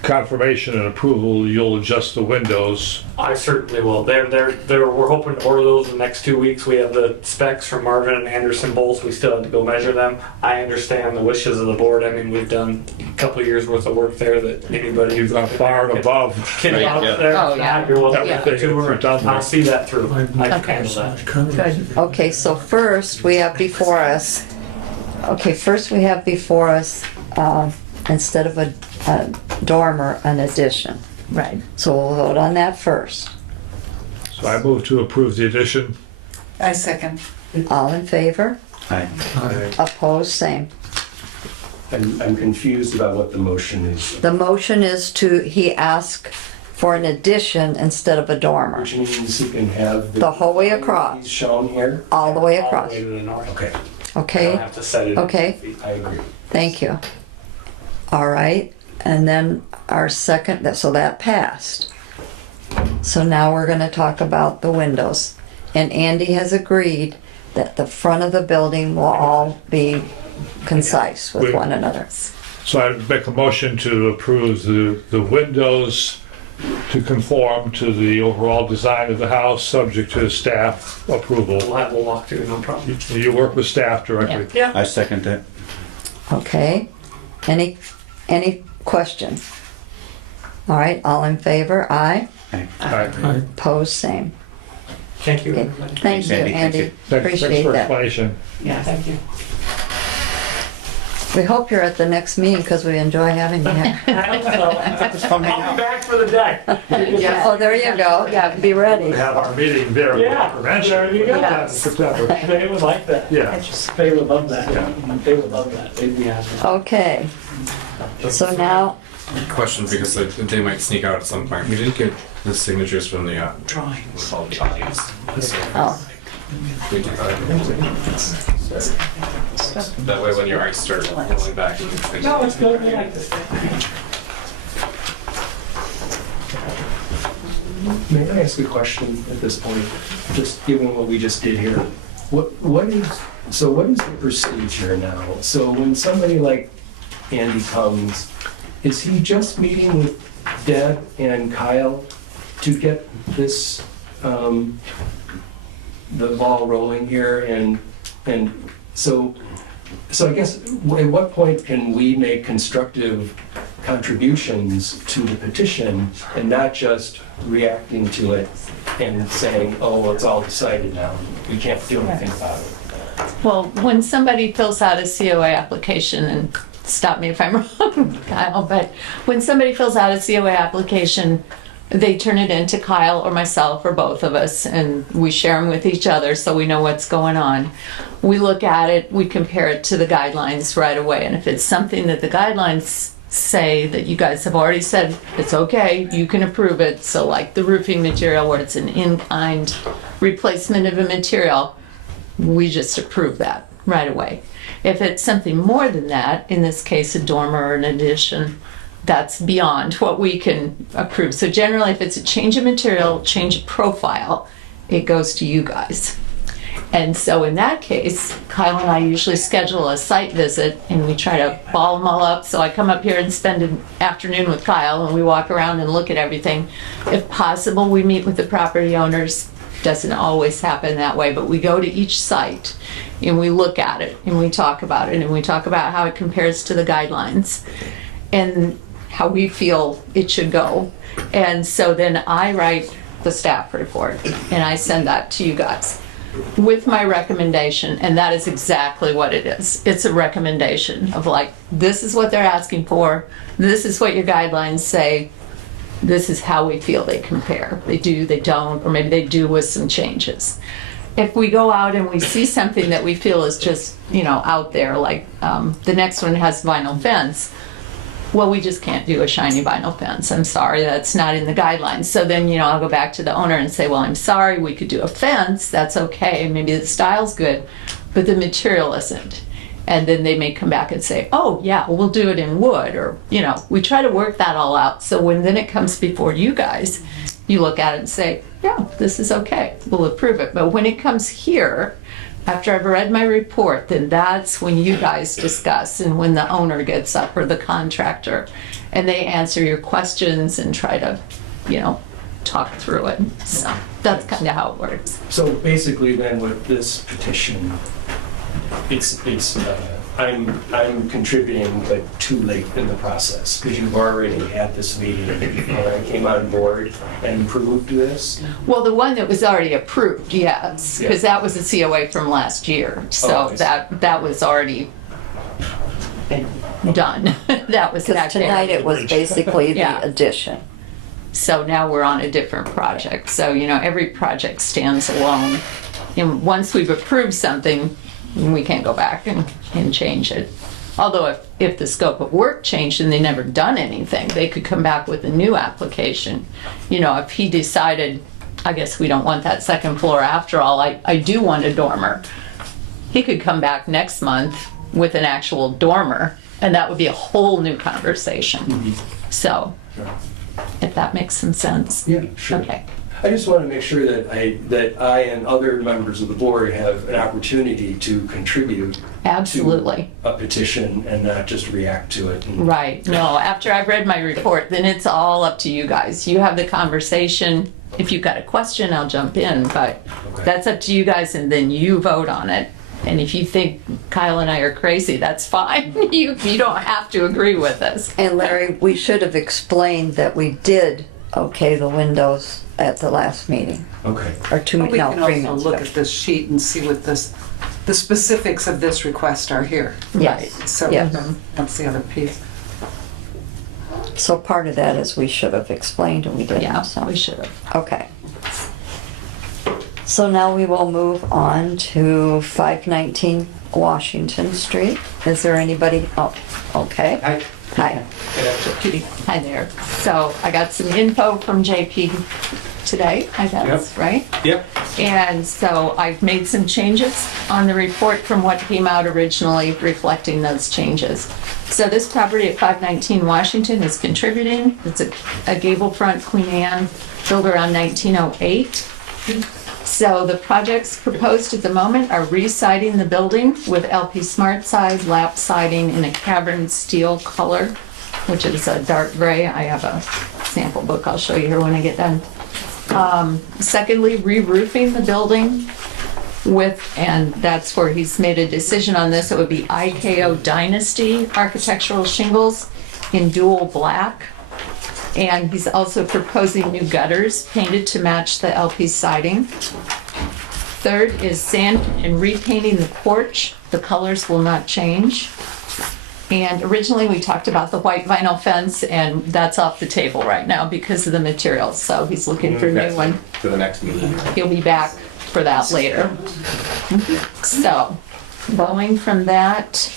confirmation and approval, you'll adjust the windows. I certainly will. We're hoping to order those in the next 2 weeks. We have the specs from Marvin and Anderson bolts. We still have to go measure them. I understand the wishes of the board. I mean, we've done a couple of years worth of work there that anybody You've gone far and above. can Right, out yeah. there. Oh, yeah. You're welcome Yeah. to tour. You've done I'll that. see that through. I can Okay. handle that. Good. Okay, so first we have before us, instead of a dormer, an addition. Right. So we'll vote on that first. So I move to approve the addition. I second. All in favor? Aye. Opposed, same. I'm confused about what the motion is. The motion is he asked for an addition instead of a dormer, Which means he can have the whole way across, shown here? all the way All the across. way to the north. Okay, I don't Okay, have to set it. Okay. I agree. thank you. All right, and then our second, so that passed. So now we're gonna talk about the windows. And Andy has agreed that the front of the building will all be concise with one another. So I make a motion to approve the windows to conform to the overall design of the house, subject to staff approval. We'll walk through, no problem. You work with staff directly. Yeah. I second that. Okay, any questions? All right, all in favor, aye. Aye. Opposed, same. Thank you, Okay, everybody. thank you, Andy. Thank Andy. you. Thanks Appreciate for that. explanation. Yeah, thank you. We hope you're at the next meeting because we enjoy having you here. I hope so. I'll be back for the deck. Oh, there you go. Yeah, be ready. We have our meeting there with Yeah, prevention. there you go. in September. They would like that. Yeah. They would love that. They would love that. They'd be happy. Okay, so now, Question, because they might sneak out at some point. We didn't get the signatures from the Drawings. all the audience. oh, We did that way when your eyes start rolling back. You can No, it's good. I like this. May I ask a question at this point, just given what we just did here? What is the procedure now? So when somebody like Andy comes, is he just meeting with Deb and Kyle to get this, the ball rolling here? And so I guess, at what point can we make constructive contributions to the petition and not just reacting to it and saying, oh, well, it's all decided now, we can't do anything about it? Well, when somebody fills out a COA application, and stop me if I'm wrong, Kyle, but when somebody fills out a COA application, they turn it in to Kyle or myself or both of us, and we share them with each other so we know what's going on. We look at it, we compare it to the guidelines right away, and if it's something that the guidelines say that you guys have already said it's okay, you can approve it. So like the roofing material where it's an in-kind replacement of a material, we just approve that right away. If it's something more than that, in this case a dormer or an addition, that's beyond what we can approve. So generally if it's a change of material, change of profile, it goes to you guys. And so in that case, Kyle and I usually schedule a site visit and we try to ball them all up. So I come up here and spend an afternoon with Kyle and we walk around and look at everything. If possible, we meet with the property owners. Doesn't always happen that way, but we go to each site and we look at it and we talk about it and we talk about how it compares to the guidelines and how we feel it should go. And so then I write the staff report and I send that to you guys with my recommendation, and that is exactly what it is. It's a recommendation of like, this is what they're asking for, this is what your guidelines say, this is how we feel they compare. They do, they don't, or maybe they do with some changes. If we go out and we see something that we feel is just, you know, out there, like the next one has vinyl fence, well, we just can't do a shiny vinyl fence. I'm sorry, that's not in the guidelines. So then, you know, I'll go back to the owner and say, well, I'm sorry, we could do a fence, that's okay, maybe the style's good, but the material isn't. And then they may come back and say, oh yeah, well, we'll do it in wood, or, you know, we try to work that all out. So when then it comes before you guys, you look at it and say, yeah, this is okay, we'll approve it. But when it comes here, after I've read my report, then that's when you guys discuss and when the owner gets up or the contractor and they answer your questions and try to, you know, talk through it. So that's kind of how it works. So basically then with this petition, I'm contributing but too late in the process because you've already had this meeting and I came on board and approved this. Well, the one that was already approved, yes, because that was a COA from last year. So that was already done. That was Because tonight it was basically the addition. So now we're on a different project. So, you know, every project stands alone. And once we've approved something, we can't go back and change it. Although if the scope of work changed and they never done anything, they could come back with a new application. You know, if he decided, I guess we don't want that second floor after all, I do want a dormer, he could come back next month with an actual dormer and that would be a whole new conversation. Mm-hmm. So, if that makes some sense. Yeah, sure. Okay. I just want to make sure that I and other members of the board have an opportunity to contribute Absolutely. to a petition and not just react to it. Right. No, after I've read my report, then it's all up to you guys. You have the conversation. If you've got a question, I'll jump in, but that's up to you guys and then you vote on it. And if you think Kyle and I are crazy, that's fine. You don't have to agree with us. And Larry, we should have explained that we did okay the windows at the last meeting. Okay. Or 2 We no, can 3 also minutes. look at this sheet and see what the specifics of this request are here. Yes. So Yes. that's the other piece. So part of that is we should have explained and we didn't. Yeah, so. we should have. Okay. So now we will move on to 519 Washington Street. Is there anybody? Oh, okay. Hi. Hi. Hi there. So I got some info from JP today, I guess, right? Yep. And so I've made some changes on the report from what came out originally, reflecting those changes. So this property at 519 Washington is contributing. It's a gable front Queen Anne built around 1908. So the projects proposed at the moment are re-siding the building with LP Smart Side, lap siding in a cavern steel color, which is a dark gray. I have a sample book I'll show you here when I get done. Secondly, re-roofing the building with, and that's where he's made a decision on this, it would be IKO Dynasty architectural shingles in dual black. And he's also proposing new gutters painted to match the LP siding. Third is sand and repainting the porch. The colors will not change. And originally we talked about the white vinyl fence, and that's off the table right now because of the materials. So he's looking for a new one. For the next meeting. He'll be back for that later. So, going from that,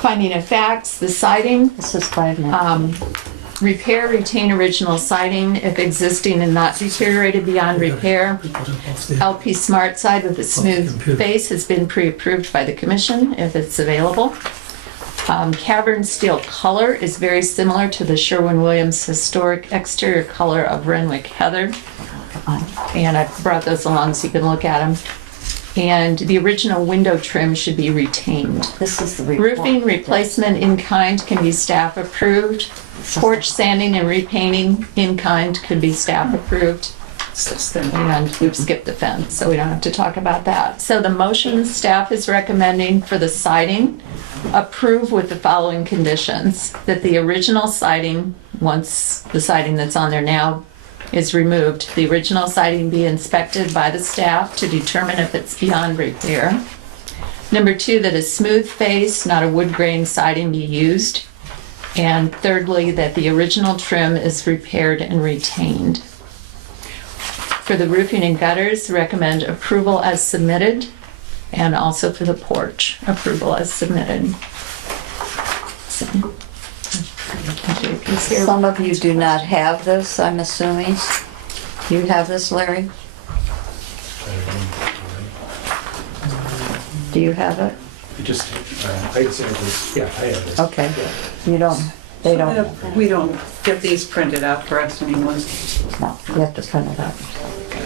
Finding of facts, the siding, This is 5 minutes. repair, retain original siding if existing and not deteriorated beyond repair. LP Smart Side with a smooth base has been pre-approved by the commission if it's available. Cavern steel color is very similar to the Sherwin-Williams historic exterior color of Renwick Heather. And I brought those along so you can look at them. And the original window trim should be retained. This is the report. Roofing replacement in kind can be staff approved. Porch sanding and repainting in kind could be staff approved. And we've skipped the fence, so we don't have to talk about that. So the motion staff is recommending for the siding, approve with the following conditions. That the original siding, once the siding that's on there now is removed, the original siding be inspected by the staff to determine if it's beyond repair. Number 2, that a smooth face, not a wood grain siding be used. And thirdly, that the original trim is repaired and retained. For the roofing and gutters, recommend approval as submitted, and also for the porch, approval as submitted. Some of you do not have this, I'm assuming. You have this, Larry? Do you have it? I just have this, yeah, I have this. Okay. You don't, they don't, We don't get these printed out for us anymore. no, you have to print it out.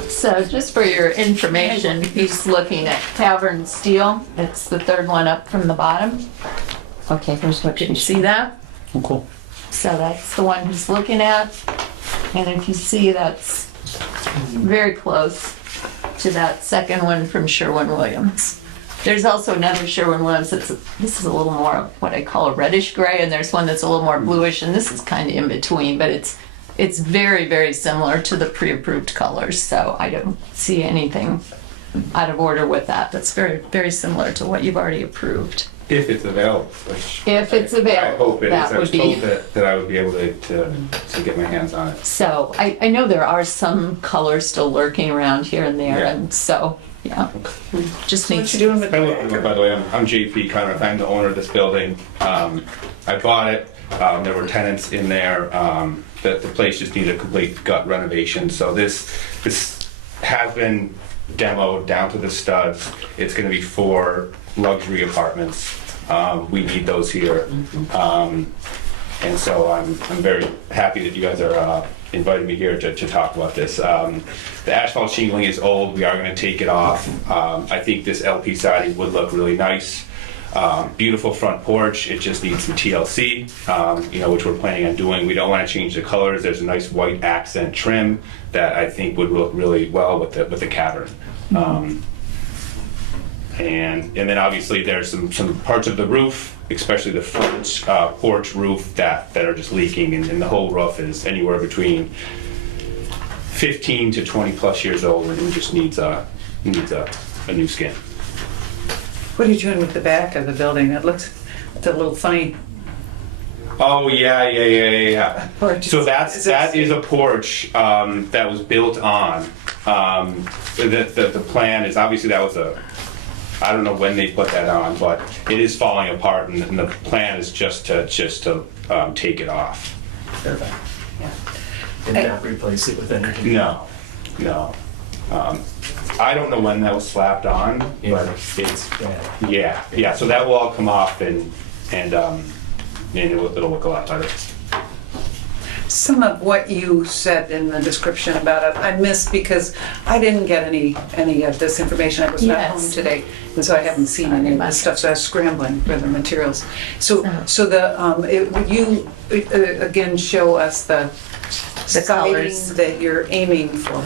So just for your information, he's looking at Cavern Steel. It's the third one up from the bottom. Okay, here's what Can you you see that? Oh, cool. So that's the one he's looking at. And if you see, that's very close to that second one from Sherwin-Williams. There's also another Sherwin-Williams this is a little more of what I call a reddish gray, and there's one that's a little more bluish, and this is kind of in between, but it's very, very similar to the pre-approved colors, so I don't see anything out of order with that. That's very, very similar to what you've already approved. If it's available, which. If it's available, I hope it is. that I was would be- told that I would be able to get my hands on it. So I know there are some colors still lurking around here and there, Yeah. and so, yeah. We just need What you to, doing with By the way, I'm JP Conrath. I'm the owner of this building. I bought it. There were tenants in there. The place just needed a complete gut renovation. So this has been demoed down to the studs. It's going to be 4 luxury apartments. We need those here. And so I'm very happy that you guys are inviting me here to talk about this. The asphalt shingling is old. We are going to take it off. I think this LP siding would look really nice. Beautiful front porch. It just needs some TLC, which we're planning on doing. We don't want to change the colors. There's a nice white accent trim that I think would look really well with the cavern. And then obviously there's some parts of the roof, especially the front porch roof that are just leaking, and the whole roof is anywhere between 15 to 20 plus years old, and it just needs a new skin. What are you doing with the back of the building? It looks a little funny. Oh yeah. Porch. So that is a porch that was built on. The plan is obviously that was I don't know when they put that on, but it is falling apart, and the plan is just to take it off. And not replace it with anything. No. I don't know when that was slapped on, but It's bad. yeah. So that will all come off, and it'll look a lot better. Some of what you said in the description about it, I missed because I didn't get any of this information. I was not home Yes. today, and so I haven't seen any of this stuff, so I was scrambling for the materials. So would you again show us the siding colors. that you're aiming for?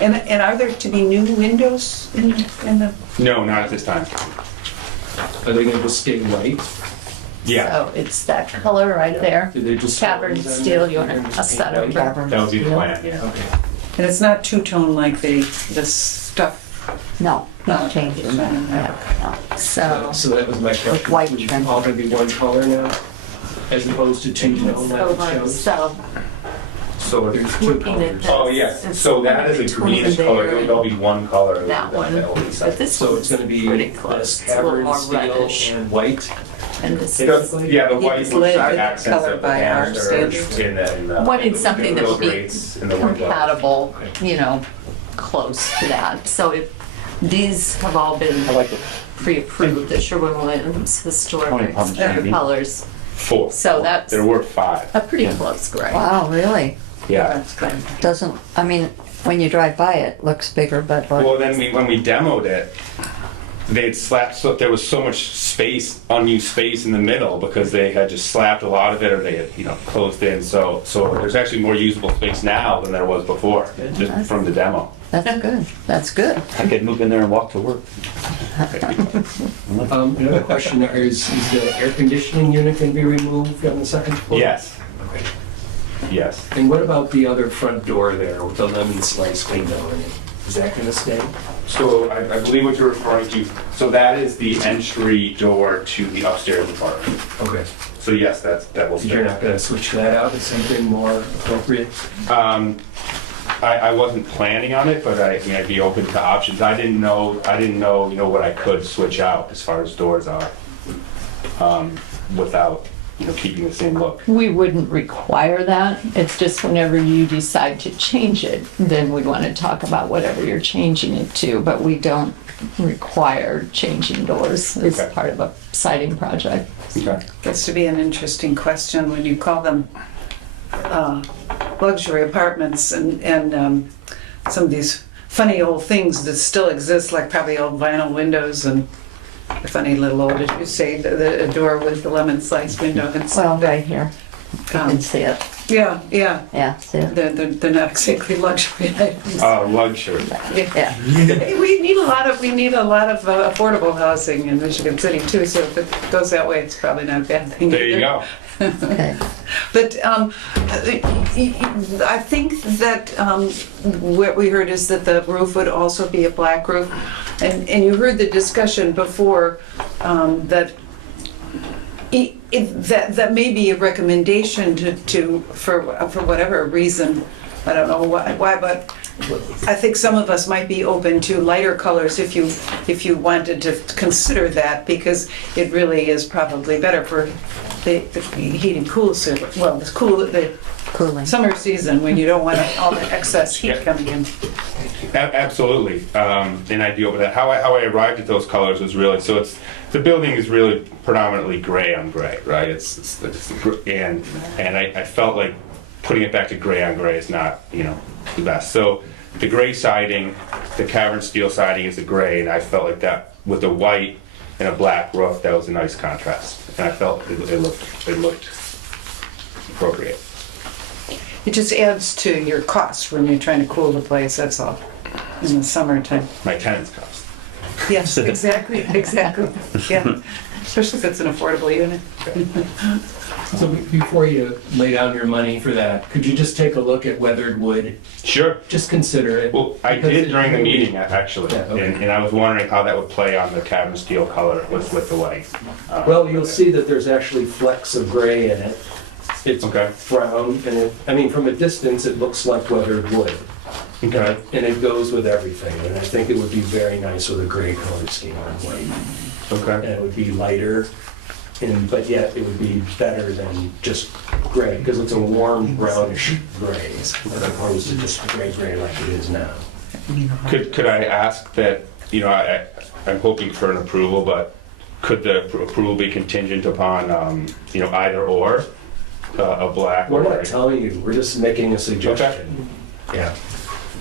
And are there to be new windows in the? No, not at this time. Are they gonna just stay white? Yeah, so it's that color right there. Do they just? Cavern steel, you want to pass that over? that would be the plan. Yeah. Okay. And it's not two-tone like the stuff. No, not changing that. No. So, So that was my question. white Is it trim. all gonna be one color now, as opposed to two tone like it shows? so So There's two Looking at colors. that. Oh, yes, so that is a Between greenish there color, and there'll be one color. that one, that will be but this So one's it's gonna be pretty this close. It's a little cavern more steel reddish. and white. And this It does, is yeah, the white It's would lit with accents color of the by our banisters standards. and then, wanted something that those would be grates in the window. compatible, you know, close to that. So if these have all been I like it. pre-approved, the Sherwin-Williams historic Pump Chevy. colors. Four. So that's There were five, a pretty close gray. Wow, really? yeah. Doesn't, I mean, when you drive by it, looks bigger, but Well, then when we demoed it, they'd slapped, so there was so much space, unused space in the middle because they had just slapped a lot of it or they had, closed in. So there's actually more usable space now than there was before, just from the demo. that's good. That's good. I could move in there and walk to work. Another question is the air conditioning unit going to be removed on the second floor? Yes, Okay. yes. And what about the other front door there with the lemon slice window in it? Is that going to stay? So I believe what you're referring to, so that is the entry door to the upstairs apartment. Okay. So yes, that will stay. You're not going to switch that out to something more appropriate? I wasn't planning on it, but I'd be open to options. I didn't know, what I could switch out as far as doors are, without, keeping the same look. We wouldn't require that. It's just whenever you decide to change it, then we'd want to talk about whatever you're changing it to, but we don't require changing doors as Okay. part of a siding project. Okay. Gets to be an interesting question when you call them luxury apartments and some of these funny old things that still exist, like probably old vinyl windows and the funny little old, as you say, the door with the lemon slice window. And Well, right here. You can um, see it. yeah, Yeah, see it. they're not exactly luxury items. Luxury. Yeah. We need a lot of affordable housing in Michigan City too. So if it goes that way, it's probably not a bad thing. There you either. go. Okay. But I think that what we heard is that the roof would also be a black roof. And you heard the discussion before that that may be a recommendation for whatever reason. I don't know why, but I think some of us might be open to lighter colors if you wanted to consider that, because it really is probably better for the heat and cool the Cooling. summer season when you don't want all the excess heat Yeah. coming in. Absolutely, and I'd be open to that. How I arrived at those colors was really, so the building is really predominantly gray on gray, right? And I felt like putting it back to gray on gray is not, the best. So the gray siding, the cavern steel siding is a gray, and I felt like that with the white and a black roof, that was a nice contrast, and I felt it looked appropriate. It just adds to your cost when you're trying to cool the place, that's all, in the summertime. My tenants cost. Yes, exactly. Yeah, especially if it's an affordable unit. So before you lay down your money for that, could you just take a look at weathered wood? Sure. Just consider it. Well, I Because did it during the may be- meeting, actually, Yeah, okay. and I was wondering how that would play on the cavern steel color with the white. Well, you'll see that there's actually flecks of gray in it. It's Okay. brown, and from a distance, it looks like weathered wood. Okay. And it goes with everything, and I think it would be very nice with a gray color scheme on white. And Okay. it would be lighter, but yet it would be better than just gray, because it's a warm brownish gray, as opposed to just gray like it is now. Could I ask that, I'm hoping for an approval, but could the approval be contingent upon, either or, a black We're or? not telling you, we're just making a suggestion. Yeah.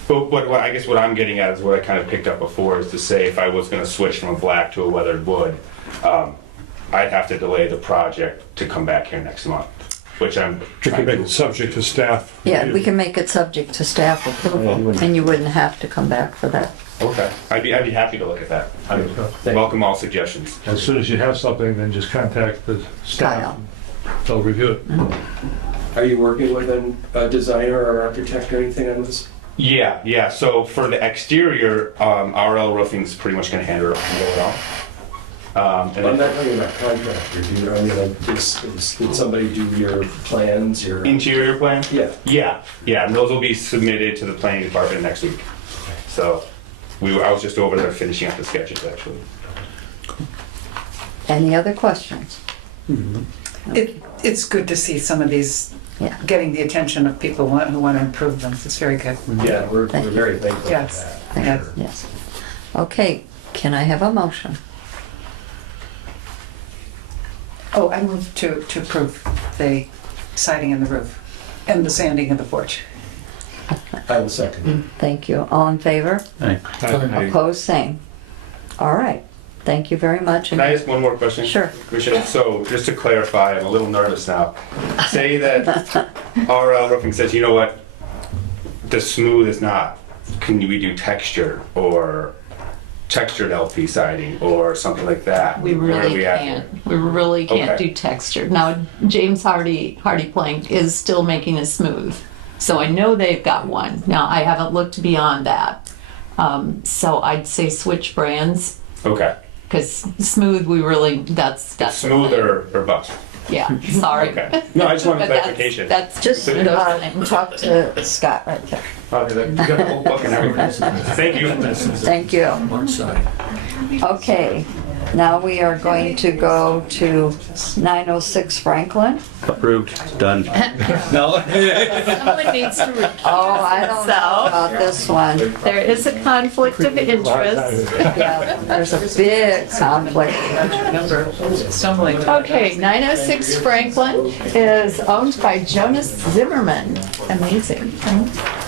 But what I guess what I'm getting at is what I kind of picked up before, is to say if I was going to switch from a black to a weathered wood, I'd have to delay the project to come back here next month, which I'm You trying can make to. it subject to staff. Yeah, review. we can make it subject to staff approval, and you wouldn't have to come back for that. Okay, I'd be happy to look at that. I welcome all suggestions. As soon as you have something, then just contact the staff. Kyle. They'll review it. Are you working with a designer or architect or anything on this? Yeah. So for the exterior, RL Roofing's pretty much going to handle it all. And I'm then not talking about contractor, do you? I mean, like, did somebody do your plans, your? interior plan? Yeah. Yeah, and those will be submitted to the planning department next week. So I was just over there finishing up the sketches actually. Any other questions? It's good to see some of these Yeah. getting the attention of people who want to improve them. It's very good. Yeah, we're Thank you. very thankful for Yes. that. Thank you. Yes. Okay, can I have a motion? Oh, I move to approve the siding and the roof and the sanding of the porch. I will second. Thank you. All in favor? Aye. Opposed, same. All right. Thank you very much. Can I ask one more question? Sure. Commissioner? So just to clarify, I'm a little nervous now. Say that RL Roofing says, you know what, the smooth is not, can we do texture or textured LP siding or something like that? We Where are really we at? can't. We really can't Okay. do texture. Now, James Hardy Plank is still making a smooth. So I know they've got one. Now, I haven't looked beyond that. So I'd say switch brands, Okay. because smooth, we really, that's. Smooth or bust? Yeah, sorry. Okay. No, I just wanted But that's- clarification. That's Just those things. talk to Scott right there. Okay, you got the whole book and everything. Thank you. Thank you. One side. Okay, now we are going to go to 906 Franklin. Approved, done. No? Someone needs to read. Oh, I don't know about this one. There is a conflict of interest. Yeah, there's a big conflict. Okay, 906 Franklin is owned by Jonas Zimmerman. Amazing.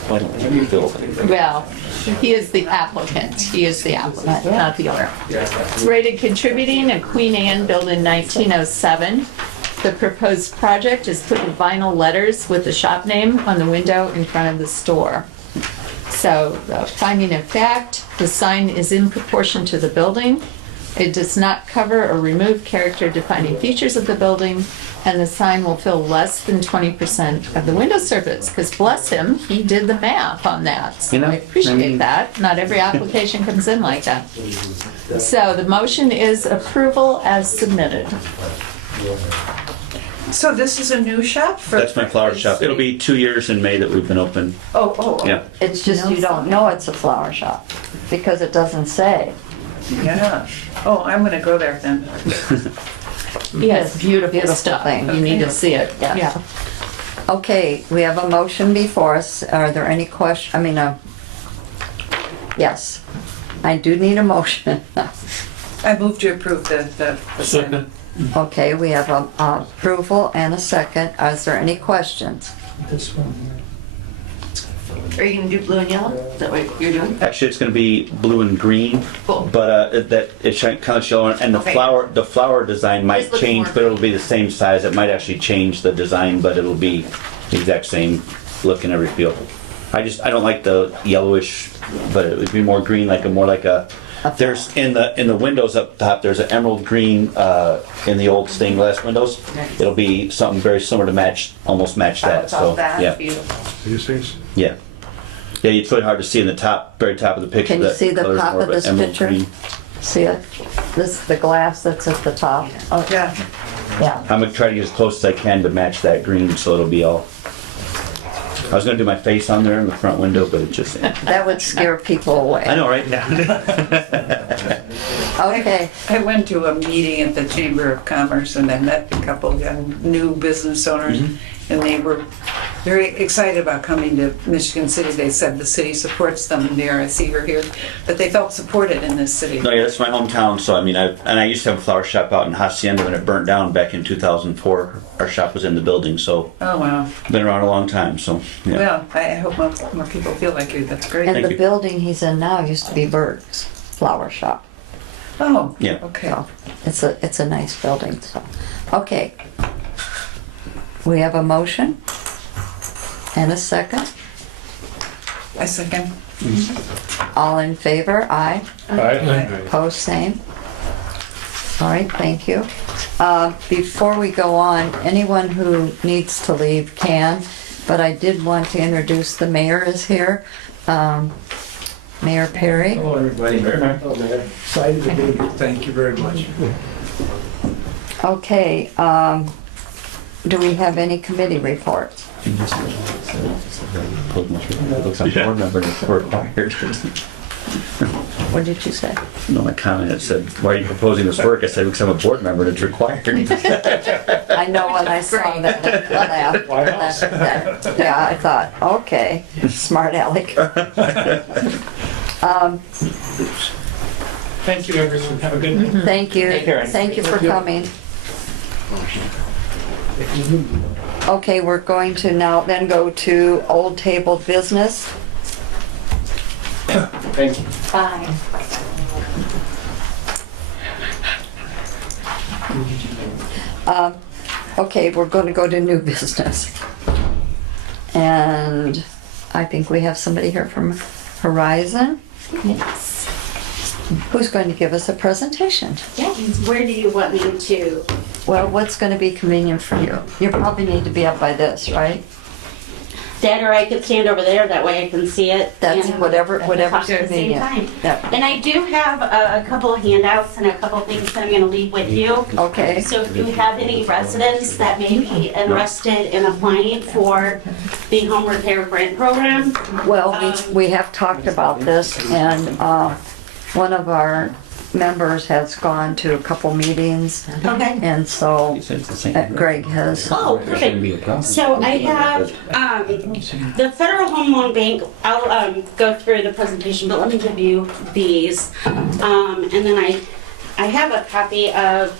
Well, he is the applicant. He is the applicant, not the owner. It's rated contributing, a Queen Anne built in 1907. The proposed project is put in vinyl letters with the shop name on the window in front of the store. So, finding of fact, the sign is in proportion to the building. It does not cover or remove character-defining features of the building, and the sign will fill less than 20% of the window surface, because bless him, he did the math on that. So You know, I appreciate that. Not every application comes in like that. So the motion is approval as submitted. So this is a new shop for? That's my flower shop. It'll be 2 years in May that we've been open. Oh. Yeah. It's just you don't know it's a flower shop because it doesn't say. Yeah. Oh, I'm gonna go there then. Yes, beautiful Beautiful stuff. thing. You need to see it. Yes. Yeah. Okay, we have a motion before us. Are there any yes, I do need a motion. I move to approve the sign. Okay, we have a approval and a second. Is there any questions? This one. Are you gonna do blue and yellow? Is that what you're doing? Actually, it's gonna be blue and green, Cool. but it's kind of yellow, and Okay. the flower design might Just looking change, more- but it'll be the same size. It might actually change the design, but it'll be the exact same look and every feel. I don't like the yellowish, but it would be more green, there's in the windows up top, there's an emerald green in the old stained glass windows. It'll be something very similar to almost match that. So yeah, These days? yeah. Yeah, it's really hard to see in the very top of the picture. Can you that see the color's top more of a this emerald picture? green. See it? The glass that's at the top. Oh, Yeah. yeah. I'm gonna try to get as close as I can to match that green, so it'll be all. I was gonna do my face on there in the front window, but it just. That would scare people away. I know, right? Now. Okay, I went to a meeting at the Chamber of Commerce and I met a couple of young new business owners and they were very excited about coming to Michigan City. They said the city supports them and the RSC are here, but they felt supported in this city. No, yeah, that's my hometown. So I mean, I used to have a flower shop out in Hacienda when it burnt down back in 2004. Our shop was in the building, so Oh, wow. been around a long time. So yeah. Well, I hope more people feel like you. That's great. and Thank the you. building he's in now used to be Berg's Flower Shop. Oh, Yeah. okay. So it's a nice building, so. Okay. We have a motion and a second. I second. All in favor? Aye. Aye. Opposed, same. All right, thank you. Before we go on, anyone who needs to leave can, but I did want to introduce the mayor is here. Mayor Perry. Hello, everybody. Hello, Mayor. Excited to be here. Thank you very much. Okay, do we have any committee reports? Looks like board member is required. What did you say? No, my comment said, why are you proposing this work? I said, because I'm a board member and it's required. I know when I saw that, I laughed. Yeah, I thought, okay, smart aleck. Thank you, everyone. Have a good night. Thank you. care. Thank you for coming. Okay, we're going to now then go to old table business. Thank you. Bye. Okay, we're going to go to new business. And I think we have somebody here from Horizon. Yes. Who's going to give us a presentation? Yes. Where do you want me to? Well, what's going to be convenient for you? You probably need to be up by this, right? That, or I could stand over there, that way I can see it. That's and whatever's talk at the same convenient. time. Yeah. And I do have a couple of handouts and a couple of things that I'm gonna leave with you. Okay. So if you have any residents that may be interested in applying for the home repair grant program. Well, we have talked about this, and one of our members has gone to a couple meetings, Okay. and so He said it's the same. Greg has. Oh, perfect. So I have, the Federal Home Loan Bank, I'll go through the presentation, but let me give you these. And then I have a copy of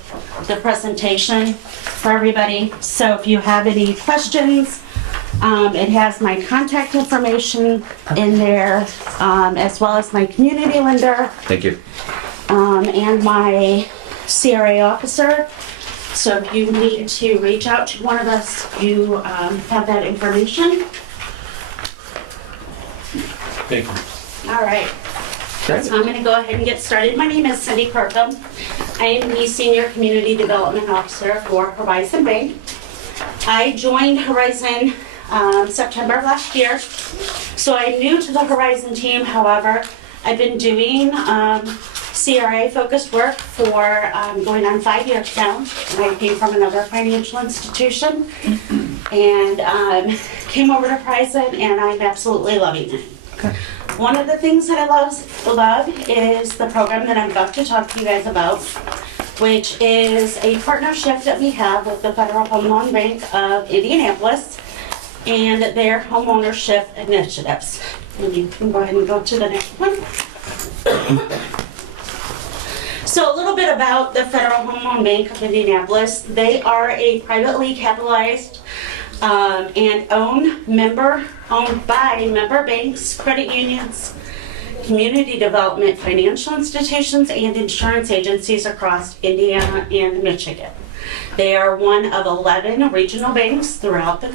the presentation for everybody. So if you have any questions, it has my contact information in there, as well as my community lender. Thank you. And my CRA officer. So if you need to reach out to one of us, you have that information. Thank you. All right. So I'm going to go ahead and get started. My name is Cindy Kirkham. I am the Senior Community Development Officer for Horizon Bank. I joined Horizon September of last year. So I'm new to the Horizon team. However, I've been doing CRA focused work for going on 5 years now. And I came from another financial institution and came over to Horizon, and I'm absolutely loving it. Okay. One of the things that I love is the program that I'm about to talk to you guys about, which is a partnership that we have with the Federal Home Loan Bank of Indianapolis and their home ownership initiatives. And you can go ahead and go to the next one. So a little bit about the Federal Home Loan Bank of Indianapolis. They are a privately capitalized and owned by member banks, credit unions, community development, financial institutions, and insurance agencies across Indiana and Michigan. They are one of 11 regional banks throughout the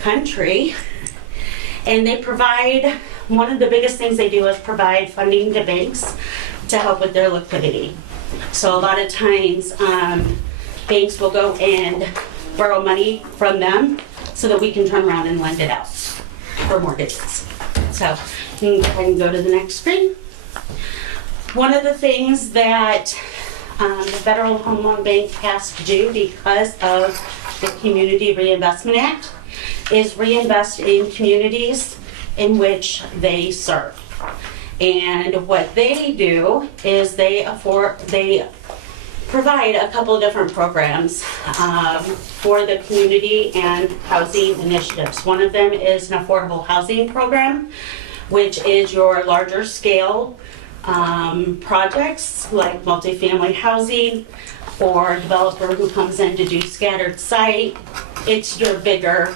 country, and they provide, one of the biggest things they do is provide funding to banks to help with their liquidity. So a lot of times, banks will go and borrow money from them so that we can turn around and lend it out for mortgages. So you can go ahead and go to the next screen. One of the things that the Federal Home Loan Bank has to do because of the Community Reinvestment Act is reinvest in communities in which they serve. And what they do is they provide a couple of different programs for the community and housing initiatives. One of them is an affordable housing program, which is your larger scale projects like multifamily housing or a developer who comes in to do scattered site. It's your bigger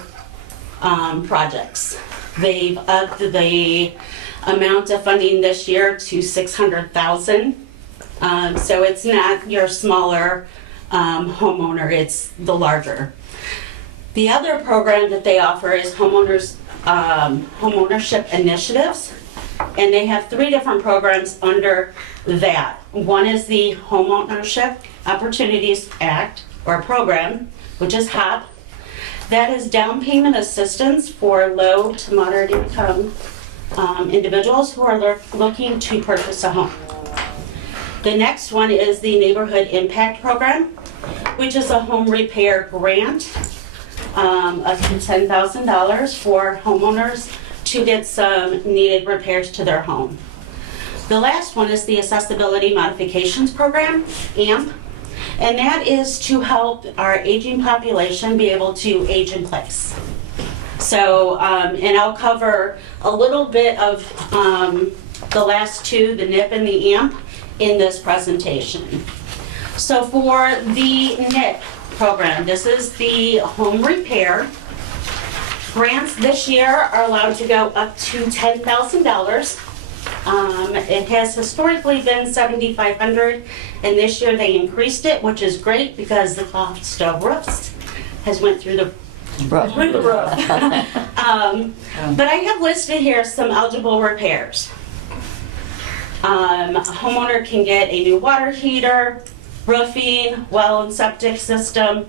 projects. They've upped the amount of funding this year to $600,000. So it's not your smaller homeowner, it's the larger. The other program that they offer is homeownership initiatives, and they have 3 different programs under that. One is the Homeownership Opportunities Act or program, which is HOP. That is down payment assistance for low to moderate income individuals who are looking to purchase a home. The next one is the Neighborhood Impact Program, which is a home repair grant up to $10,000 for homeowners to get some needed repairs to their home. The last one is the Accessibility Modifications Program, AMP, and that is to help our aging population be able to age in place. So, and I'll cover a little bit of the last two, the NIP and the AMP, in this presentation. So for the NIP program, this is the home repair. Grants this year are allowed to go up to $10,000. It has historically been $7,500, and this year they increased it, which is great because the cost of roofs has went through the roof. But I have listed here some eligible repairs. A homeowner can get a new water heater, roofing, well and septic system,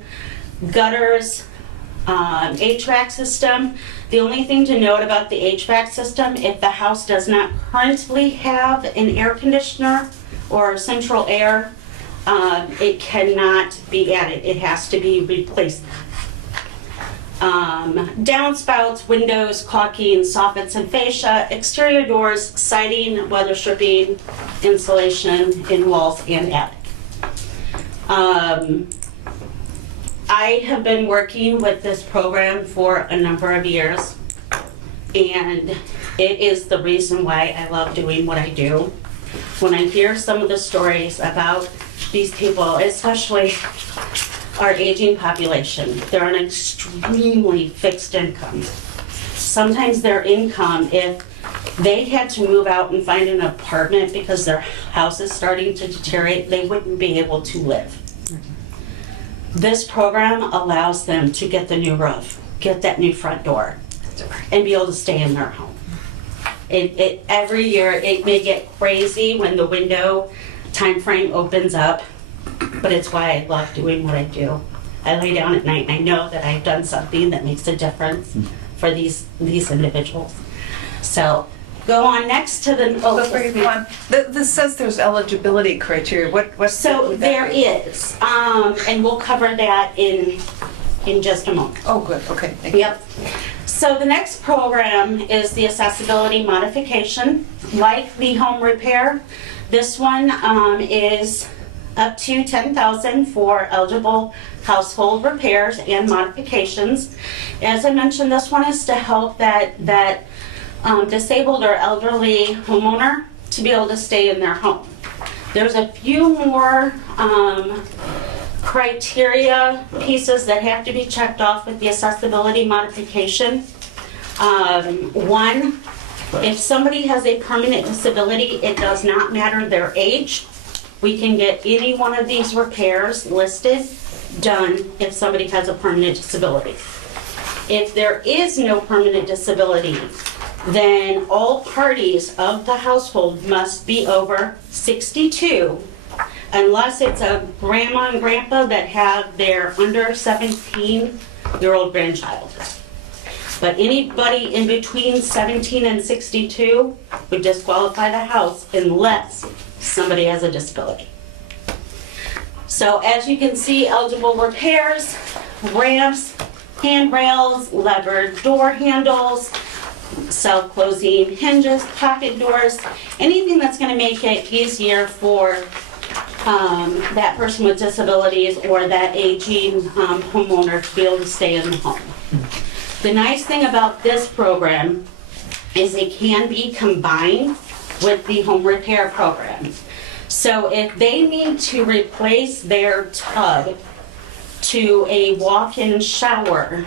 gutters, HVAC system. The only thing to note about the HVAC system, if the house does not currently have an air conditioner or central air, it cannot be added. It has to be replaced. Downspouts, windows, caulking, soffits and fascia, exterior doors, siding, weather stripping, insulation in walls and attic. I have been working with this program for a number of years, and it is the reason why I love doing what I do. When I hear some of the stories about these people, especially our aging population, they're on extremely fixed income. Sometimes their income, if they had to move out and find an apartment because their house is starting to deteriorate, they wouldn't be able to live. This program allows them to get the new roof, get that new front door, and be able to stay in their home. Every year, it may get crazy when the window time frame opens up, but it's why I love doing what I do. I lay down at night and I know that I've done something that makes a difference for these individuals. So go on next to the. Before you go on, this says there's eligibility criteria. What's So there is, and we'll cover that in just a moment. Oh, good. Okay. Thank you. Yep. So the next program is the accessibility modification. Like the home repair, this one is up to $10,000 for eligible household repairs and modifications. As I mentioned, this one is to help that disabled or elderly homeowner to be able to stay in their home. There's a few more criteria pieces that have to be checked off with the accessibility modification. One, if somebody has a permanent disability, it does not matter their age. We can get any one of these repairs listed, done if somebody has a permanent disability. If there is no permanent disability, then all parties of the household must be over 62, unless it's a grandma and grandpa that have their under 17-year-old grandchild. But anybody in between 17 and 62 would disqualify the house unless somebody has a disability. So as you can see, eligible repairs, ramps, handrails, levered door handles, self-closing hinges, pocket doors, anything that's going to make it easier for that person with disabilities or that aging homeowner to be able to stay in the home. The nice thing about this program is it can be combined with the home repair program. So if they need to replace their tub to a walk-in shower,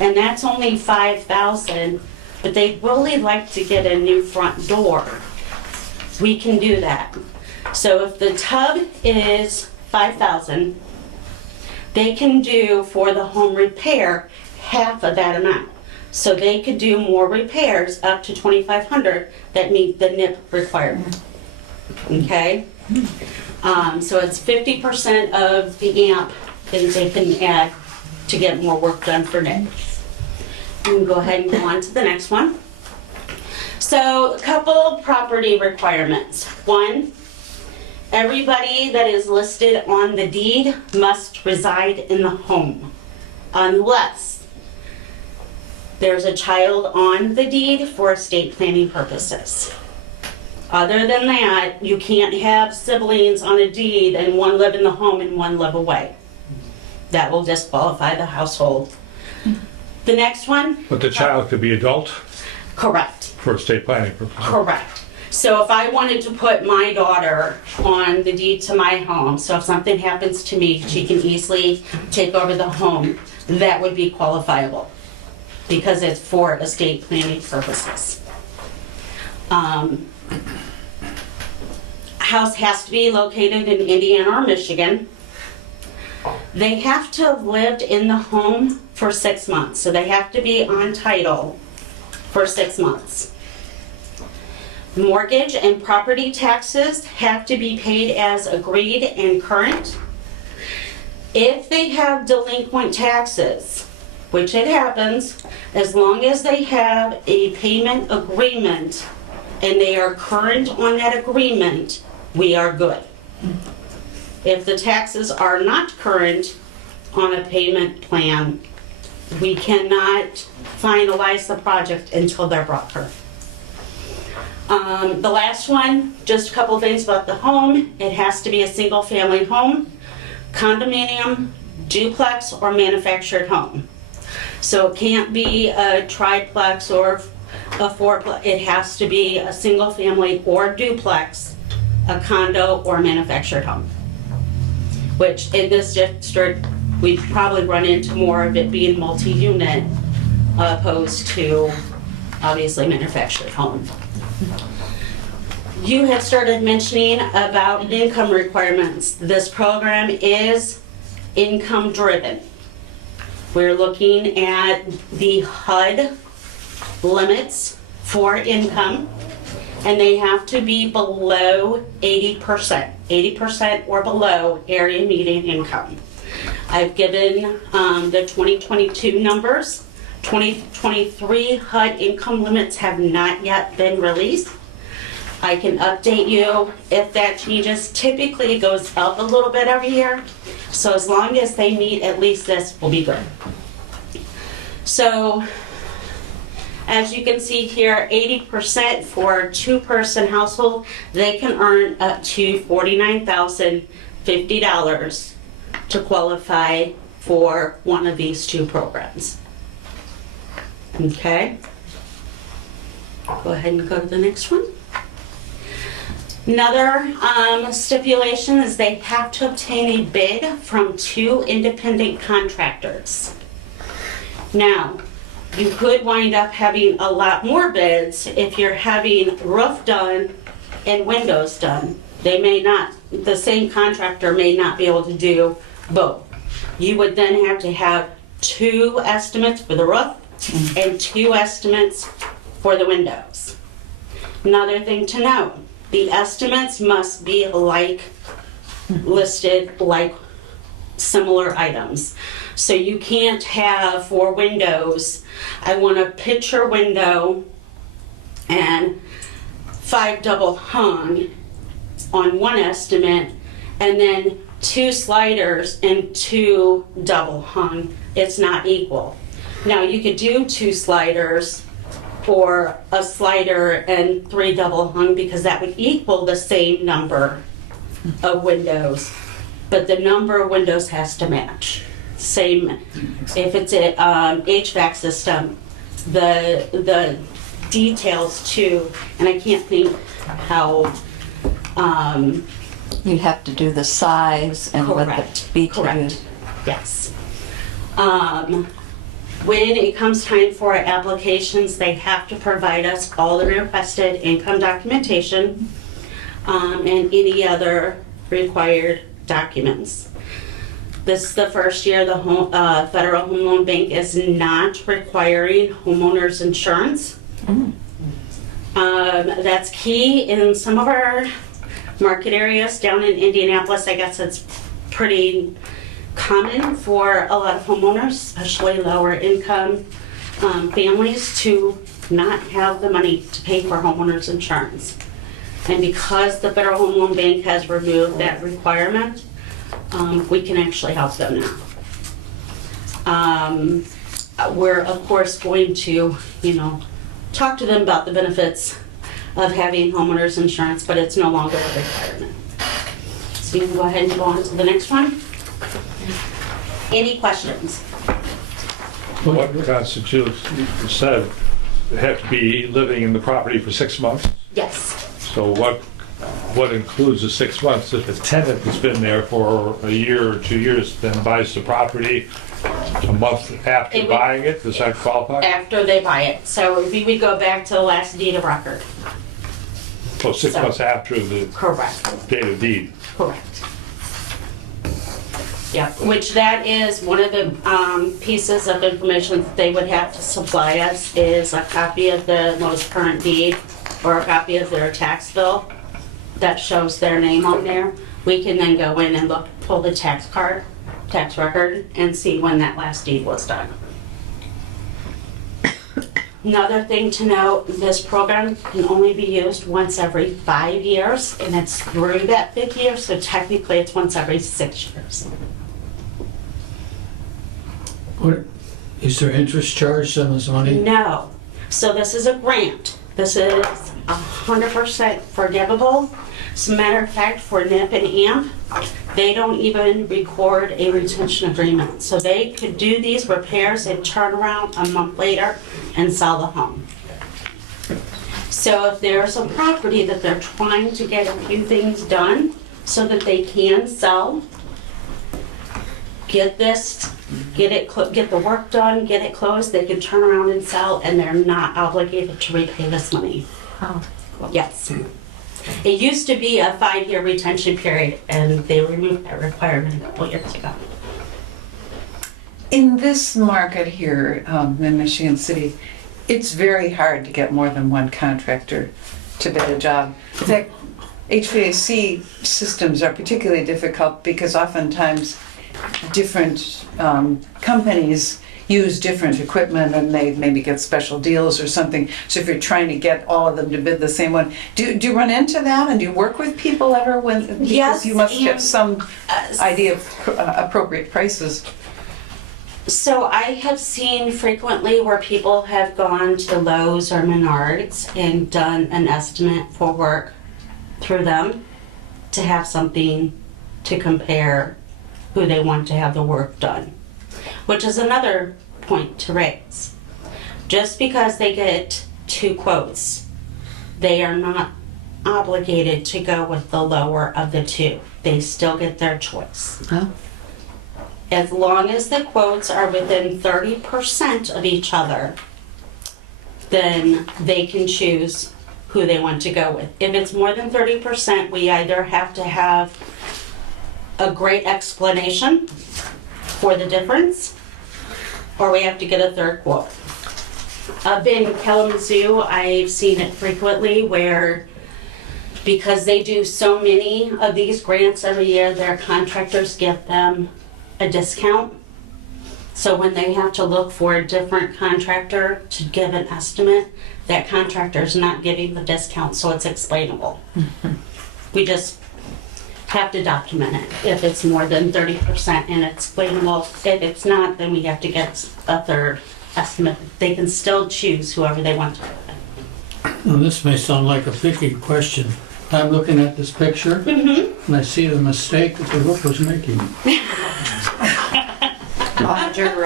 and that's only $5,000, but they'd really like to get a new front door, we can do that. So if the tub is $5,000, they can do for the home repair half of that amount. So they could do more repairs up to $2,500 that meet the NIP requirement. Okay? So it's 50% of the AMP that they can add to get more work done for NIP. You can go ahead and go on to the next one. So, a couple property requirements. One, everybody that is listed on the deed must reside in the home, unless there's a child on the deed for estate planning purposes. Other than that, you can't have siblings on a deed and one live in the home and one live away. That will disqualify the household. The next one? But the child could be adult Correct. for estate planning purposes. Correct. So if I wanted to put my daughter on the deed to my home, so if something happens to me, she can easily take over the home, that would be qualifiable because it's for estate planning purposes. House has to be located in Indiana or Michigan. They have to have lived in the home for 6 months, so they have to be on title for 6 months. Mortgage and property taxes have to be paid as agreed and current. If they have delinquent taxes, which it happens, as long as they have a payment agreement and they are current on that agreement, we are good. If the taxes are not current on a payment plan, we cannot finalize the project until they're brought current. The last one, just a couple things about the home. It has to be a single family home, condominium, duplex, or manufactured home. So it can't be a triplex or a fourplex. It has to be a single family or duplex, a condo or manufactured home. Which in this district, we probably run into more of it being multi-unit opposed to obviously manufactured home. You have started mentioning about income requirements. This program is income driven. We're looking at the HUD limits for income, and they have to be below 80% or below area median income. I've given the 2022 numbers. 2023 HUD income limits have not yet been released. I can update you if that changes. Typically it goes up a little bit every year. So as long as they meet at least this, we'll be good. So as you can see here, 80% for a two-person household, they can earn up to $49,050 to qualify for one of these two programs. Okay. Go ahead and go to the next one. Another stipulation is they have to obtain a bid from 2 independent contractors. Now, you could wind up having a lot more bids if you're having roof done and windows done. They may not, the same contractor may not be able to do both. You would then have to have 2 estimates for the roof and 2 estimates for the windows. Another thing to note, the estimates must be listed like similar items. So you can't have for windows, I want a picture window and 5 double hung on one estimate, and then 2 sliders and 2 double hung. It's not equal. Now you could do 2 sliders or a slider and 3 double hung because that would equal the same number of windows, but the number of windows has to match. Same, if it's an HVAC system, the details too, and I can't think how. You have to do the size and what the BTU. Correct. Yes. When it comes time for our applications, they have to provide us all the requested income documentation and any other required documents. This is the first year the Federal Home Loan Bank is not requiring homeowners insurance. That's key in some of our market areas. Down in Indianapolis, I guess it's pretty common for a lot of homeowners, especially lower income families to not have the money to pay for homeowners insurance. And because the Federal Home Loan Bank has removed that requirement, we can actually help them now. We're of course going to, talk to them about the benefits of having homeowners insurance, but it's no longer a requirement. So you can go ahead and go on to the next one. Any questions? What constitutes, you said, they have to be living in the property for 6 months? Yes. So what includes the 6 months? If a tenant has been there for a year or 2 years, then buys the property a month after buying it, does that qualify? After they buy it. So we would go back to the last deed of record. So 6 months after the Correct. date of deed? Correct. Yeah, which that is one of the pieces of information that they would have to supply us is a copy of the most current deed or a copy of their tax bill that shows their name on there. We can then go in and pull the tax record, and see when that last deed was done. Another thing to note, this program can only be used once every 5 years, and it's through that 5th year, so technically it's once every 6 years. What, is there interest charged on this money? No. So this is a grant. This is 100% forgivable. As a matter of fact, for NIP and AMP, they don't even record a retention agreement. So they could do these repairs and turn around a month later and sell the home. So if there's a property that they're trying to get a few things done so that they can sell, get the work done, get it closed, they can turn around and sell, and they're not obligated to repay this money. Oh. Yes. It used to be a 5-year retention period, and they removed that requirement a couple years ago. In this market here in Michigan City, it's very hard to get more than one contractor to bid a job. In fact, HVAC systems are particularly difficult because oftentimes different companies use different equipment and they maybe get special deals or something. So if you're trying to get all of them to bid the same one, do you run into that and do you work with people ever because yes, you must have some idea of appropriate prices? So I have seen frequently where people have gone to Lowe's or Menards and done an estimate for work through them to have something to compare who they want to have the work done, which is another point to raise. Just because they get 2 quotes, they are not obligated to go with the lower of the 2. They still get their choice. Oh. As long as the quotes are within 30% of each other, then they can choose who they want to go with. If it's more than 30%, we either have to have a great explanation for the difference, or we have to get a third quote. Up in Kalamazoo, I've seen it frequently where because they do so many of these grants every year, their contractors give them a discount. So when they have to look for a different contractor to give an estimate, that contractor is not giving the discount, so it's explainable. We just have to document it if it's more than 30% and explainable. If it's not, then we have to get a third estimate. They can still choose whoever they want to. Now, this may sound like a picky question. I'm looking at this picture and I see the mistake that the roof was making. Roger,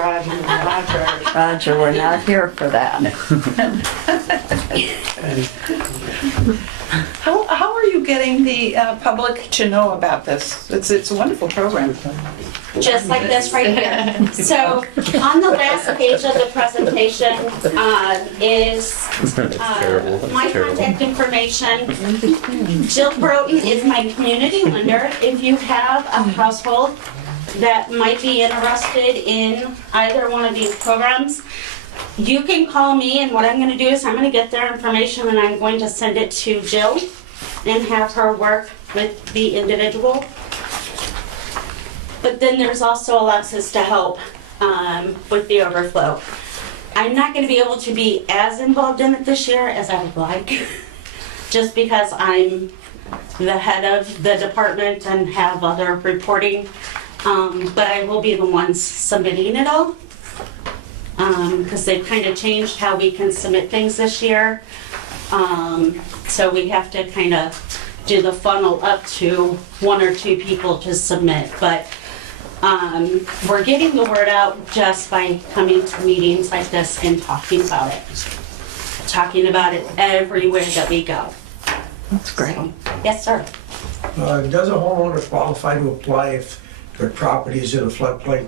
we're not here for that. How are you getting the public to know about this? It's a wonderful program. Just like this right here. So on the last page of the presentation is my contact information. Jill Broughton is my community lender. If you have a household that might be interested in either one of these programs, you can call me, and what I'm going to do is I'm going to get their information and I'm going to send it to Jill and have her work with the individual. But then there's also Alexis to help with the overflow. I'm not gonna be able to be as involved in it this year as I would like, just because I'm the head of the department and have other reporting. But I will be the one submitting it all. Because they've kind of changed how we can submit things this year. So we have to kind of do the funnel up to 1 or 2 people to submit. But we're getting the word out just by coming to meetings like this and talking about it. Talking about it everywhere that we go. That's great. So, yes, sir. Does a homeowner qualify to apply if their property is in a floodplain?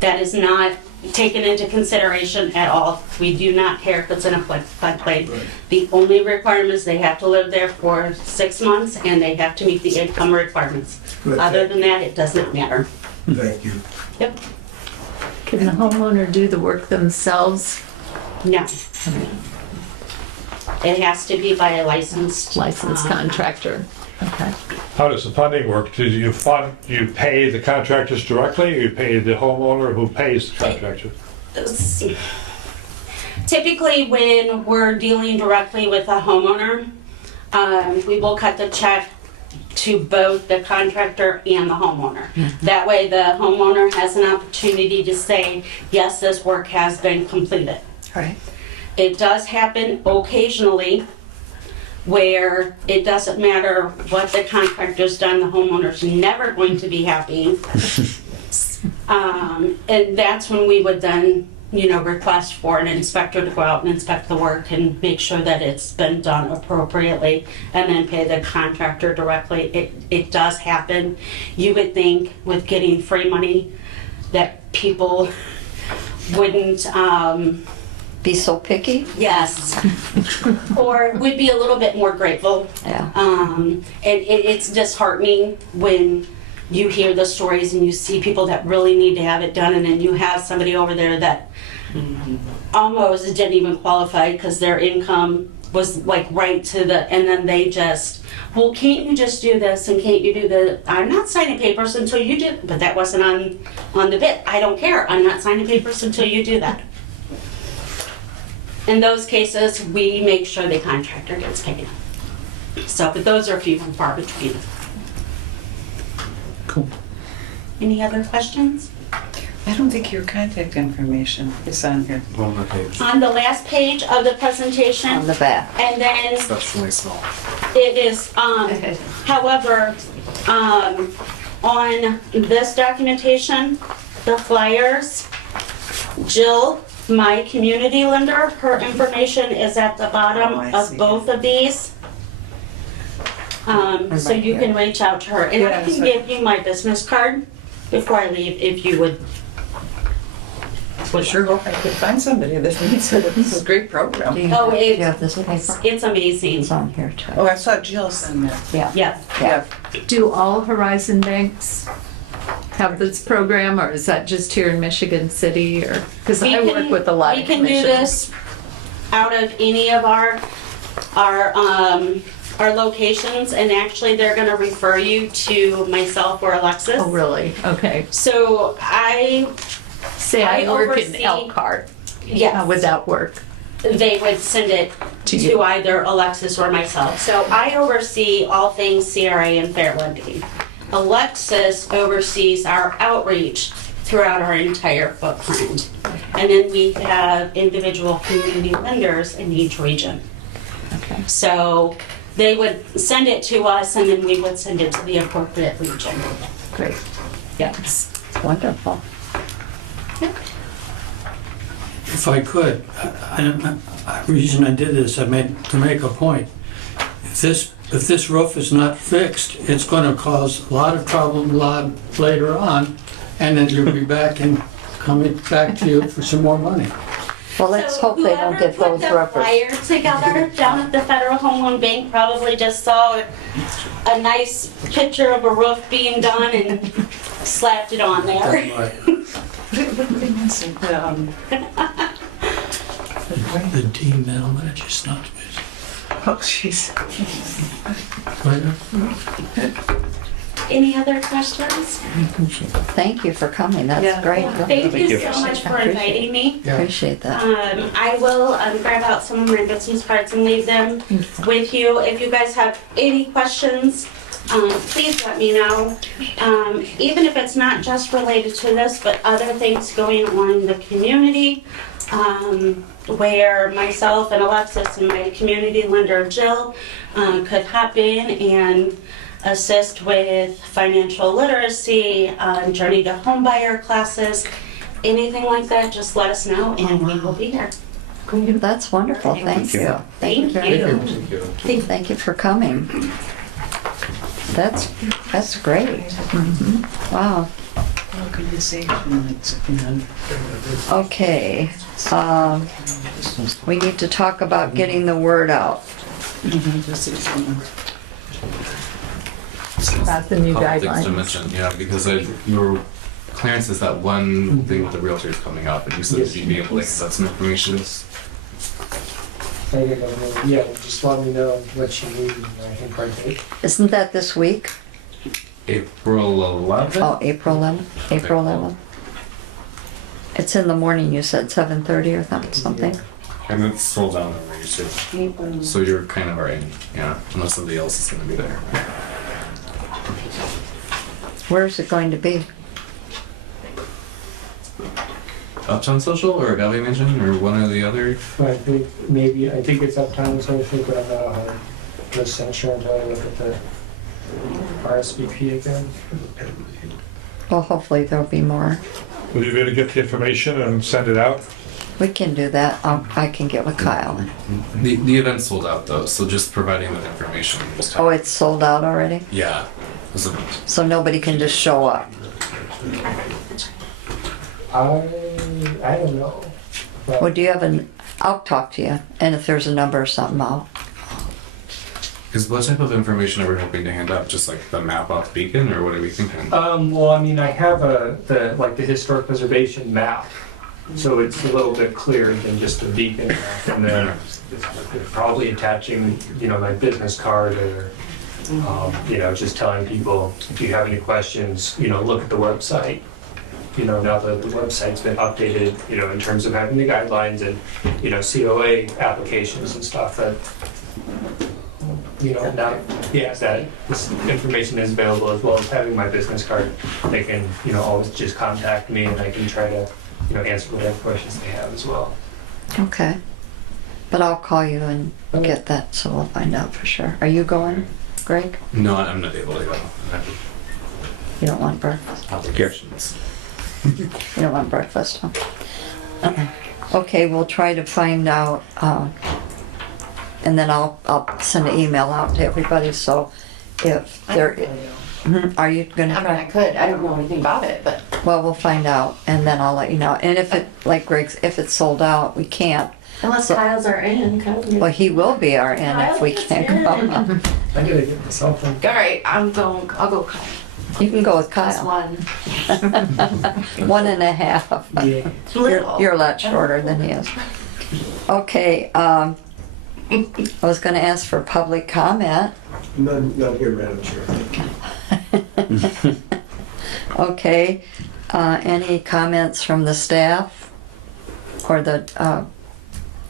That is not taken into consideration at all. We do not care if it's in a floodplain. Right. The only requirement is they have to live there for 6 months and they have to meet the income requirements. Good. Other than that, it does not matter. Thank you. Yep. Can the homeowner do the work themselves? No. It has to be by a licensed Contractor. Okay. How does the funding work? Do you pay the contractors directly, or you pay the homeowner who pays the contractor? Typically, when we're dealing directly with a homeowner, we will cut the check to both the contractor and the homeowner. That way the homeowner has an opportunity to say, yes, this work has been completed. Right. It does happen occasionally where it doesn't matter what the contractor's done, the homeowner's never going to be happy. And that's when we would then, request for an inspector to go out and inspect the work and make sure that it's been done appropriately and then pay the contractor directly. It does happen. You would think with getting free money that people wouldn't, Be so picky? yes, or would be a little bit more grateful. Yeah. It's disheartening when you hear the stories and you see people that really need to have it done, and then you have somebody over there that almost didn't even qualify because their income was like right to the, and then they just, well, can't you just do this and can't you do the, I'm not signing papers until you do, but that wasn't on the bid. I don't care, I'm not signing papers until you do that. In those cases, we make sure the contractor gets paid. So, but those are few and far between. Cool. Any other questions? I don't think your contact information is on here. One more page. On the last page of the presentation, On the back. and then That's really small. it is, however, on this documentation, the flyers, Jill, my community lender, her information is at the bottom Oh, I of see. both of these. So right you here. can reach out to her, and I Yeah, can so- give you my business card before I leave, if you would. I sure hope I could find somebody that needs it. This is a great Do program. you, Oh, do you have this It's paper? it's amazing. It's on here too. Oh, I saw Jill send that. Yeah. Yeah. Yeah. Do all Horizon banks have this program, or is that just here in Michigan City? Or because I work with a lot We of can do commissions. this out of any of our locations, and actually they're gonna refer you to myself or Alexis. Oh, really? Okay. So Say I I work in oversee- Elkhart. Yes. How would that work? they would send it To you. to either Alexis or myself. So I oversee all things CRA and fair lending. Alexis oversees our outreach throughout our entire footprint. And then we have individual community lenders in each region. Okay. So they would send it to us, and then we would send it to the appropriate region. Great. Yes. Wonderful. If I could, the reason I did this, I made to make a point. If this roof is not fixed, it's going to cause a lot of trouble later on, and then you'll be coming back to you for some more money. Well, let's hope they don't get those Whoever put the flyer roofers. together down at the Federal Home Loan Bank probably just saw a nice picture of a roof being done and slapped it on there. The team that'll manage is not to miss. Oh, jeez. Any other questions? Thank you for coming, that's great. Thank you so much for inviting me. Appreciate that. I will grab out some of my business cards and leave them with you. If you guys have any questions, please let me know. Even if it's not just related to this, but other things going on in the community, where myself and Alexis and my community lender Jill could hop in and assist with financial literacy, journey to homebuyer classes, anything like that, just let us know and we will be here. That's wonderful, thank you. Thank you. Thank you for coming. That's great. Wow. Okay, we need to talk about getting the word out. About the new Couple things to guidelines. mention, yeah, because your Clarence is that one thing with the realtors coming up, and you said you'd be able to get some information. Yeah, just let me know what you need, and I can partake. Isn't that this week? April 11th? Oh, April 11th, April 11th. It's in the morning, you said 7:30 or something? And it's sold down already too. So you're kind of already, yeah, unless somebody else is gonna be there. Where's it going to be? Uptown Social or Agave Mansion or one or the other? I think it's Uptown Social, but I'm not 100% sure until I look at the RSVP again. Well, hopefully there'll be more. Will you be able to get the information and send it out? We can do that. I can get with Kyle. The event's sold out though, so just providing that information. Just Oh, it's sold out already? yeah. So nobody can just show up? I don't know. Well, do you have I'll talk to you, and if there's a number or something, Is what type of information are we hoping to hand out? Just like the map off Beacon, or what are we thinking? Well, I mean, I have the historic preservation map, so it's a little bit clearer than just a beacon map. And then probably attaching, my business card or, just telling people if you have any questions, look at the website. Now that the website's been updated, in terms of having the guidelines and, COA applications and stuff that, now, that this information is available as well as having my business card. They can, always just contact me and I can try to, answer whatever questions they have as well. okay. But I'll call you and get that, so we'll find out for sure. Are you going, Greg? No, I'm not able to go. You don't want breakfast? Obligations. You don't want breakfast, huh? Okay, we'll try to find out, and then I'll send an email out to everybody, so if there, are you gonna I mean, try? I could, I don't know anything about it, but. Well, we'll find out, and then I'll let you know. And if it, like Greg's, if it's sold out, we can't. Unless Kyle's our in. Well, he will be our in if we can't go. I gotta get the cell phone. All right, I'll go Kyle. You can go with That's Kyle. one. 1.5. Yeah. You're a lot shorter than he is. Okay, I was gonna ask for public comment. None here, Madam Chair. Okay, any comments from the staff? Or the,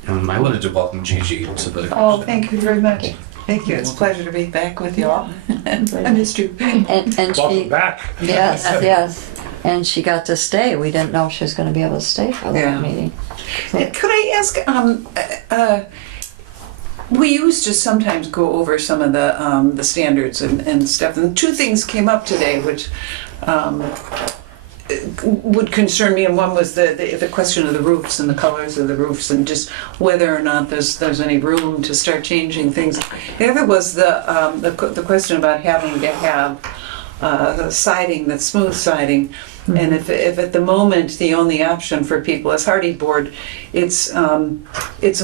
I wanted to welcome Gigi to the. Oh, thank you very much. Thank you. It's a pleasure to be back with you all. I missed you. and she. Welcome back. Yes, yes. And she got to stay. We didn't know she was gonna be able to stay for that Yeah. meeting. Could I ask, we used to sometimes go over some of the standards and stuff, and two things came up today which would concern me, and one was the question of the roofs and the colors of the roofs and just whether or not there's any room to start changing things. The other was the question about having to have siding that's smooth siding. Mm-hmm. And if at the moment the only option for people is hardy board, it's a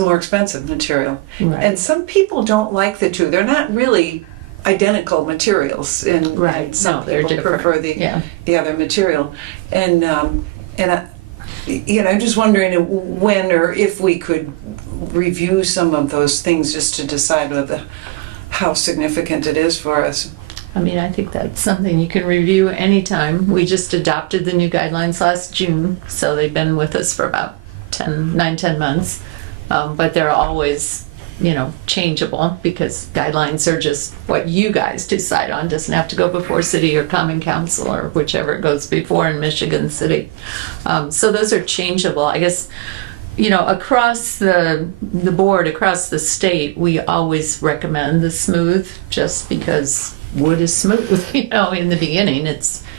more expensive material. Right. And some people don't like the two. They're not really identical materials, and Right. some No, they're people different. prefer Yeah. the other material. And I'm just wondering when or if we could review some of those things just to decide how significant it is for us. I mean, I think that's something you can review anytime. We just adopted the new guidelines last June, so they've been with us for about 10 months. But they're always, changeable because guidelines are just what you guys decide on. Doesn't have to go before city or common council or whichever it goes before in Michigan City. So those are changeable. I guess, across the board, across the state, we always recommend the smooth just because wood is smooth, in the beginning.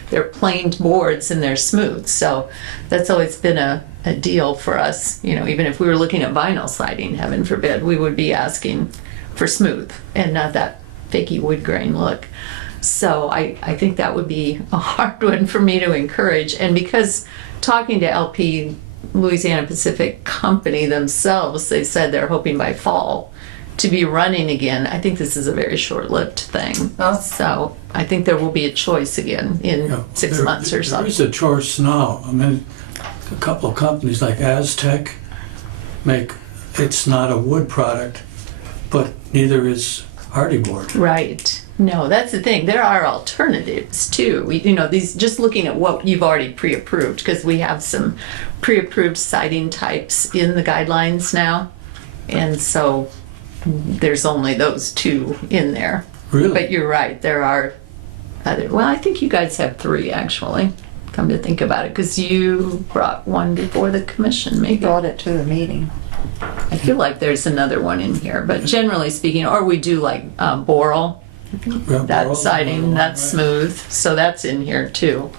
They're planed boards and they're smooth. So that's always been a deal for us. Even if we were looking at vinyl siding, heaven forbid, we would be asking for smooth and not that fakey wood grain look. So I think that would be a hard one for me to encourage. And because talking to LP, Louisiana Pacific Company themselves, they said they're hoping by fall to be running again. I think this is a very short-lived thing. Oh. So I think there will be a choice again in 6 months or so. There is a choice now. I mean, a couple of companies like Aztec it's not a wood product, but neither is Hardy Board. Right. No, that's the thing. There are alternatives too. These just looking at what you've already pre-approved, because we have some pre-approved siding types in the guidelines now. And so there's only those two in there. Really? But you're right, there are other, well, I think you guys have 3 actually, come to think about it, because you brought one before the commission, maybe. Brought it to the meeting. I feel like there's another one in here, but generally speaking, or we do like Boral, that siding, that's smooth, so that's in here too.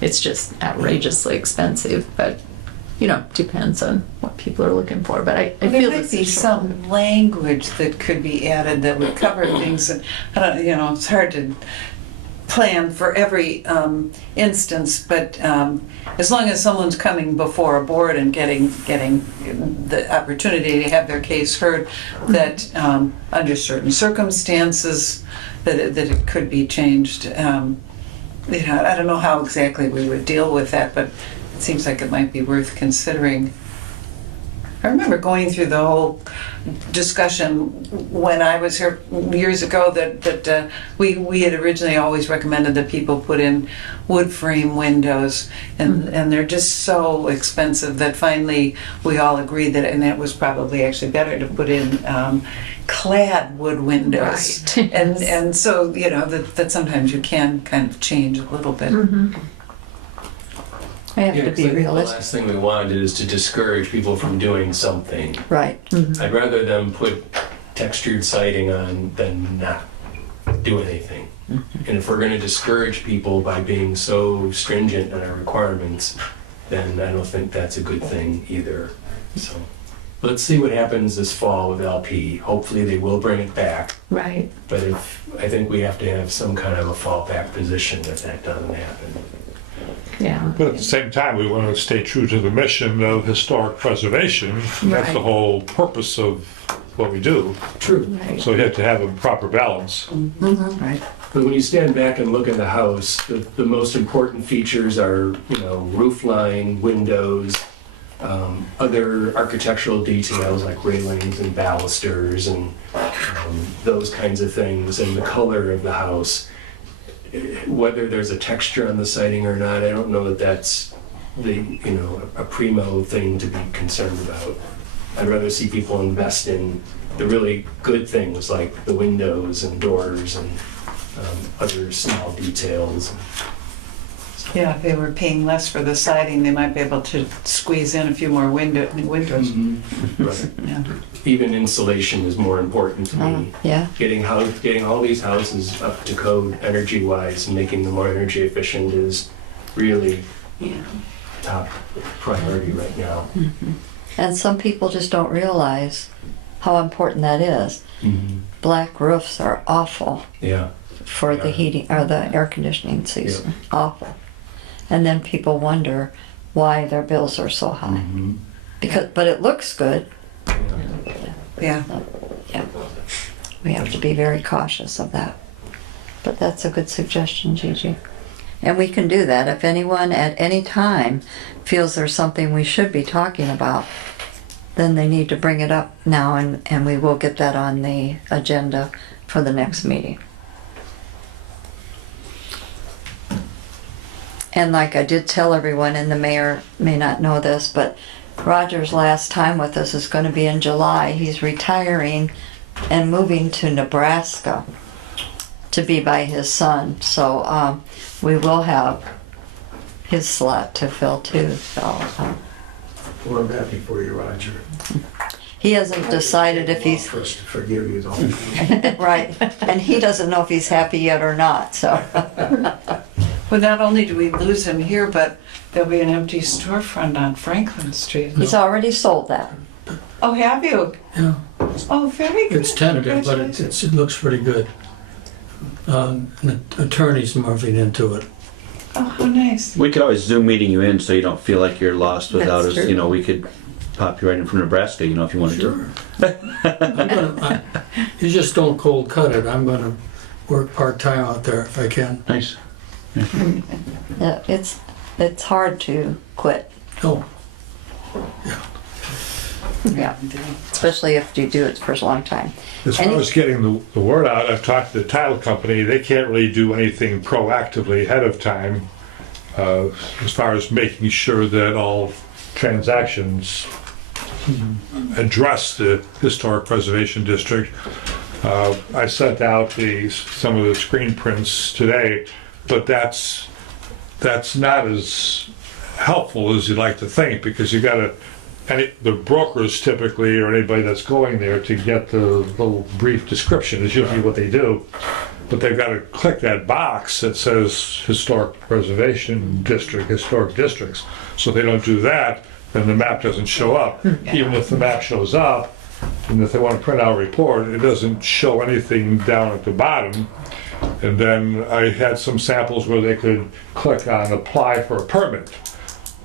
It's just outrageously expensive, but depends on what people are looking for. But I There feel might this be is some language that could be added that would cover things, and I don't, it's hard to plan for every instance, but as long as someone's coming before a board and getting the opportunity to have their case heard, that under certain circumstances that it could be changed. I don't know how exactly we would deal with that, but it seems like it might be worth considering. I remember going through the whole discussion when I was here years ago that we had originally always recommended that people put in wood frame windows, and they're just so expensive that finally we all agreed that, and it was probably actually better to put in clad wood windows. Right. And so that sometimes you can kind of change a little bit. Mm-hmm. I have to 'cause I be think realistic. The last thing we wanted is to discourage people from doing something. Right. I'd rather them put textured siding on than not do anything. And if we're going to discourage people by being so stringent on our requirements, then I don't think that's a good thing either. So let's see what happens this fall with LP. Hopefully they will bring it back. Right. But I think we have to have some kind of a fallback position if that doesn't happen. Yeah. But at the same time, we want to stay true to the mission of historic preservation. That's Right. the whole purpose of what we do. True. Right. So you have to have a proper balance. Right. But when you stand back and look at the house, the most important features are, roof line, windows, other architectural details like railings and balusters and those kinds of things, and the color of the house. Whether there's a texture on the siding or not, I don't know that that's a primo thing to be concerned about. I'd rather see people invest in the really good things like the windows and doors and other small details. Yeah, if they were paying less for the siding, they might be able to squeeze in a few more windows. Right. Yeah. Even insulation is more important to me. Yeah. Getting all these houses up to code energy-wise and making them more energy efficient is really top priority right now. And some people just don't realize how important that is. Black roofs are awful Yeah. for the heating or the air conditioning season. Awful. And then people wonder why their bills are so high. But it looks good. Yeah. Yeah. We have to be very cautious of that. But that's a good suggestion, Gigi. And we can do that. If anyone at any time feels there's something we should be talking about, then they need to bring it up now, and we will get that on the agenda for the next meeting. And like I did tell everyone, and the mayor may not know this, but Roger's last time with us is going to be in July. He's retiring and moving to Nebraska to be by his son. So we will have his slot to fill too. So Well, I'm happy for you, Roger. he hasn't decided if he's For us to forgive you, though. right, and he doesn't know if he's happy yet or not. So Well, not only do we lose him here, but there'll be an empty storefront on Franklin Street. he's already sold that. Oh, have you? Yeah, Oh, very good. it's tentative, but it looks pretty good. An attorney's moving into it. Oh, how nice. We could always Zoom meeting you in so you don't feel like you're lost without That's us. true. You know, we could pop you right in from Nebraska, you know, if you wanted to. You just don't cold cut it. I'm gonna work part-time out there if I can. Nice. Yeah, it's hard to quit. Oh, Yeah, especially if you do it for a long time. As far as getting the word out, I've talked to the title company. They can't really do anything proactively ahead of time as far as making sure that all transactions address the Historic Preservation District. I sent out some of the screen prints today, but that's not as helpful as you'd like to think, because you got to, the brokers typically, or anybody that's going there to get the little brief description is usually what they do, but they've got to click that box that says Historic Preservation District, Historic Districts. So if they don't do that, then the map doesn't show up. Even if the map shows up, and if they want to print out a report, it doesn't show anything down at the bottom. And then I had some samples where they could click on apply for a permit.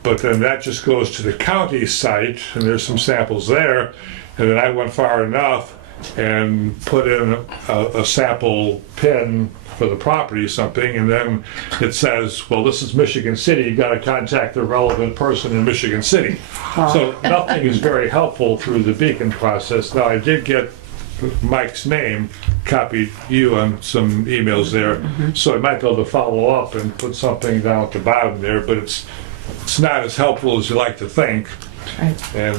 But then that just goes to the county site, and there's some samples there. And then I went far enough and put in a sample pin for the property or something, and then it says, well, this is Michigan City, you gotta contact the relevant person in Michigan City. So nothing is very helpful through the beacon process. Now, I did get Mike's name, copied you on some emails there, so I might be able to follow up and put something down at the bottom there, but it's not as helpful as you like to think. And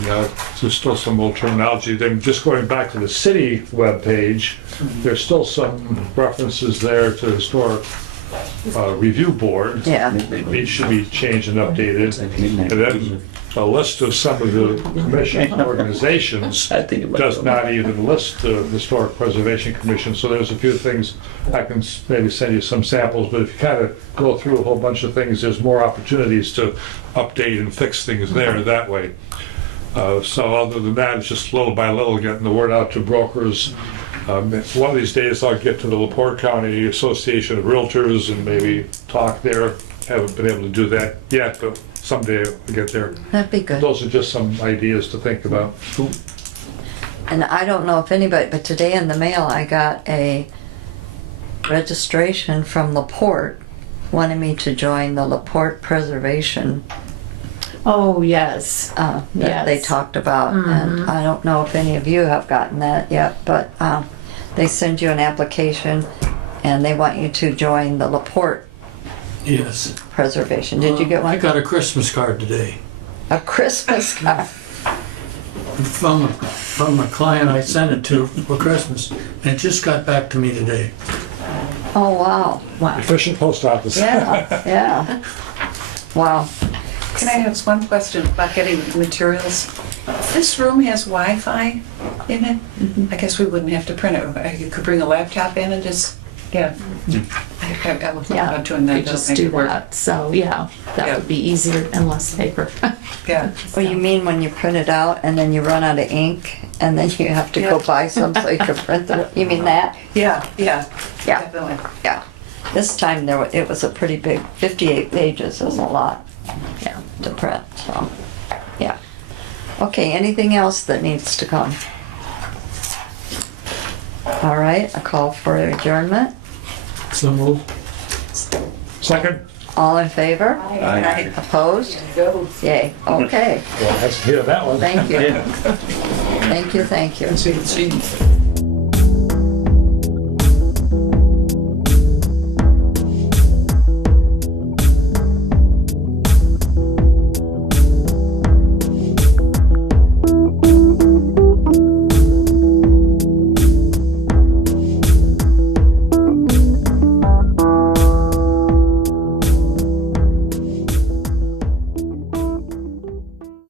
there's still some old terminology. Then just going back to the city webpage, there's still some references there to historic review board. Yeah. It should be changed and updated. And then a list of some of the commission organizations does not even list the Historic Preservation Commission. So there's a few things, I can maybe send you some samples, but if you kind of go through a whole bunch of things, there's more opportunities to update and fix things there that way. So other than that, it's just little by little getting the word out to brokers. One of these days I'll get to the LaPorte County Association of Realtors and maybe talk there. Haven't been able to do that yet, but someday I'll get there. That'd be good. Those are just some ideas to think about. And I don't know if anybody, but today in the mail I got a registration from LaPorte wanting me to join the LaPorte Preservation Oh, yes. that Yes. they talked about. And I don't know if any of you have gotten that yet, but they send you an application and they want you to join the LaPorte Yes. Preservation. Did you get I one? got a Christmas card today A Christmas card. from a client I sent it to for Christmas, and it just got back to me today. Oh, wow. Wow. Efficient post office. Yeah, yeah. Wow. Can I ask one question about getting materials? This room has Wi-Fi in it? I guess we wouldn't have to print it. You could bring a laptop in and just, yeah. I was Yeah, about doing that. you just do that. So, yeah, that would be easier and less paper. Yeah. Well, you mean when you print it out and then you run out of ink and then you have to go buy some so you can print it? You mean that? Yeah, yeah. Yeah. Definitely. Yeah. This time it was a pretty big, 58 pages is a lot. Yeah. To print, so, yeah. Okay, anything else that needs to come? All right, a call for adjournment. So moved. Second? All in favor? Aye. Opposed? Yay, okay. Well, let's hear that one. Thank you. Thank you, thank you. See.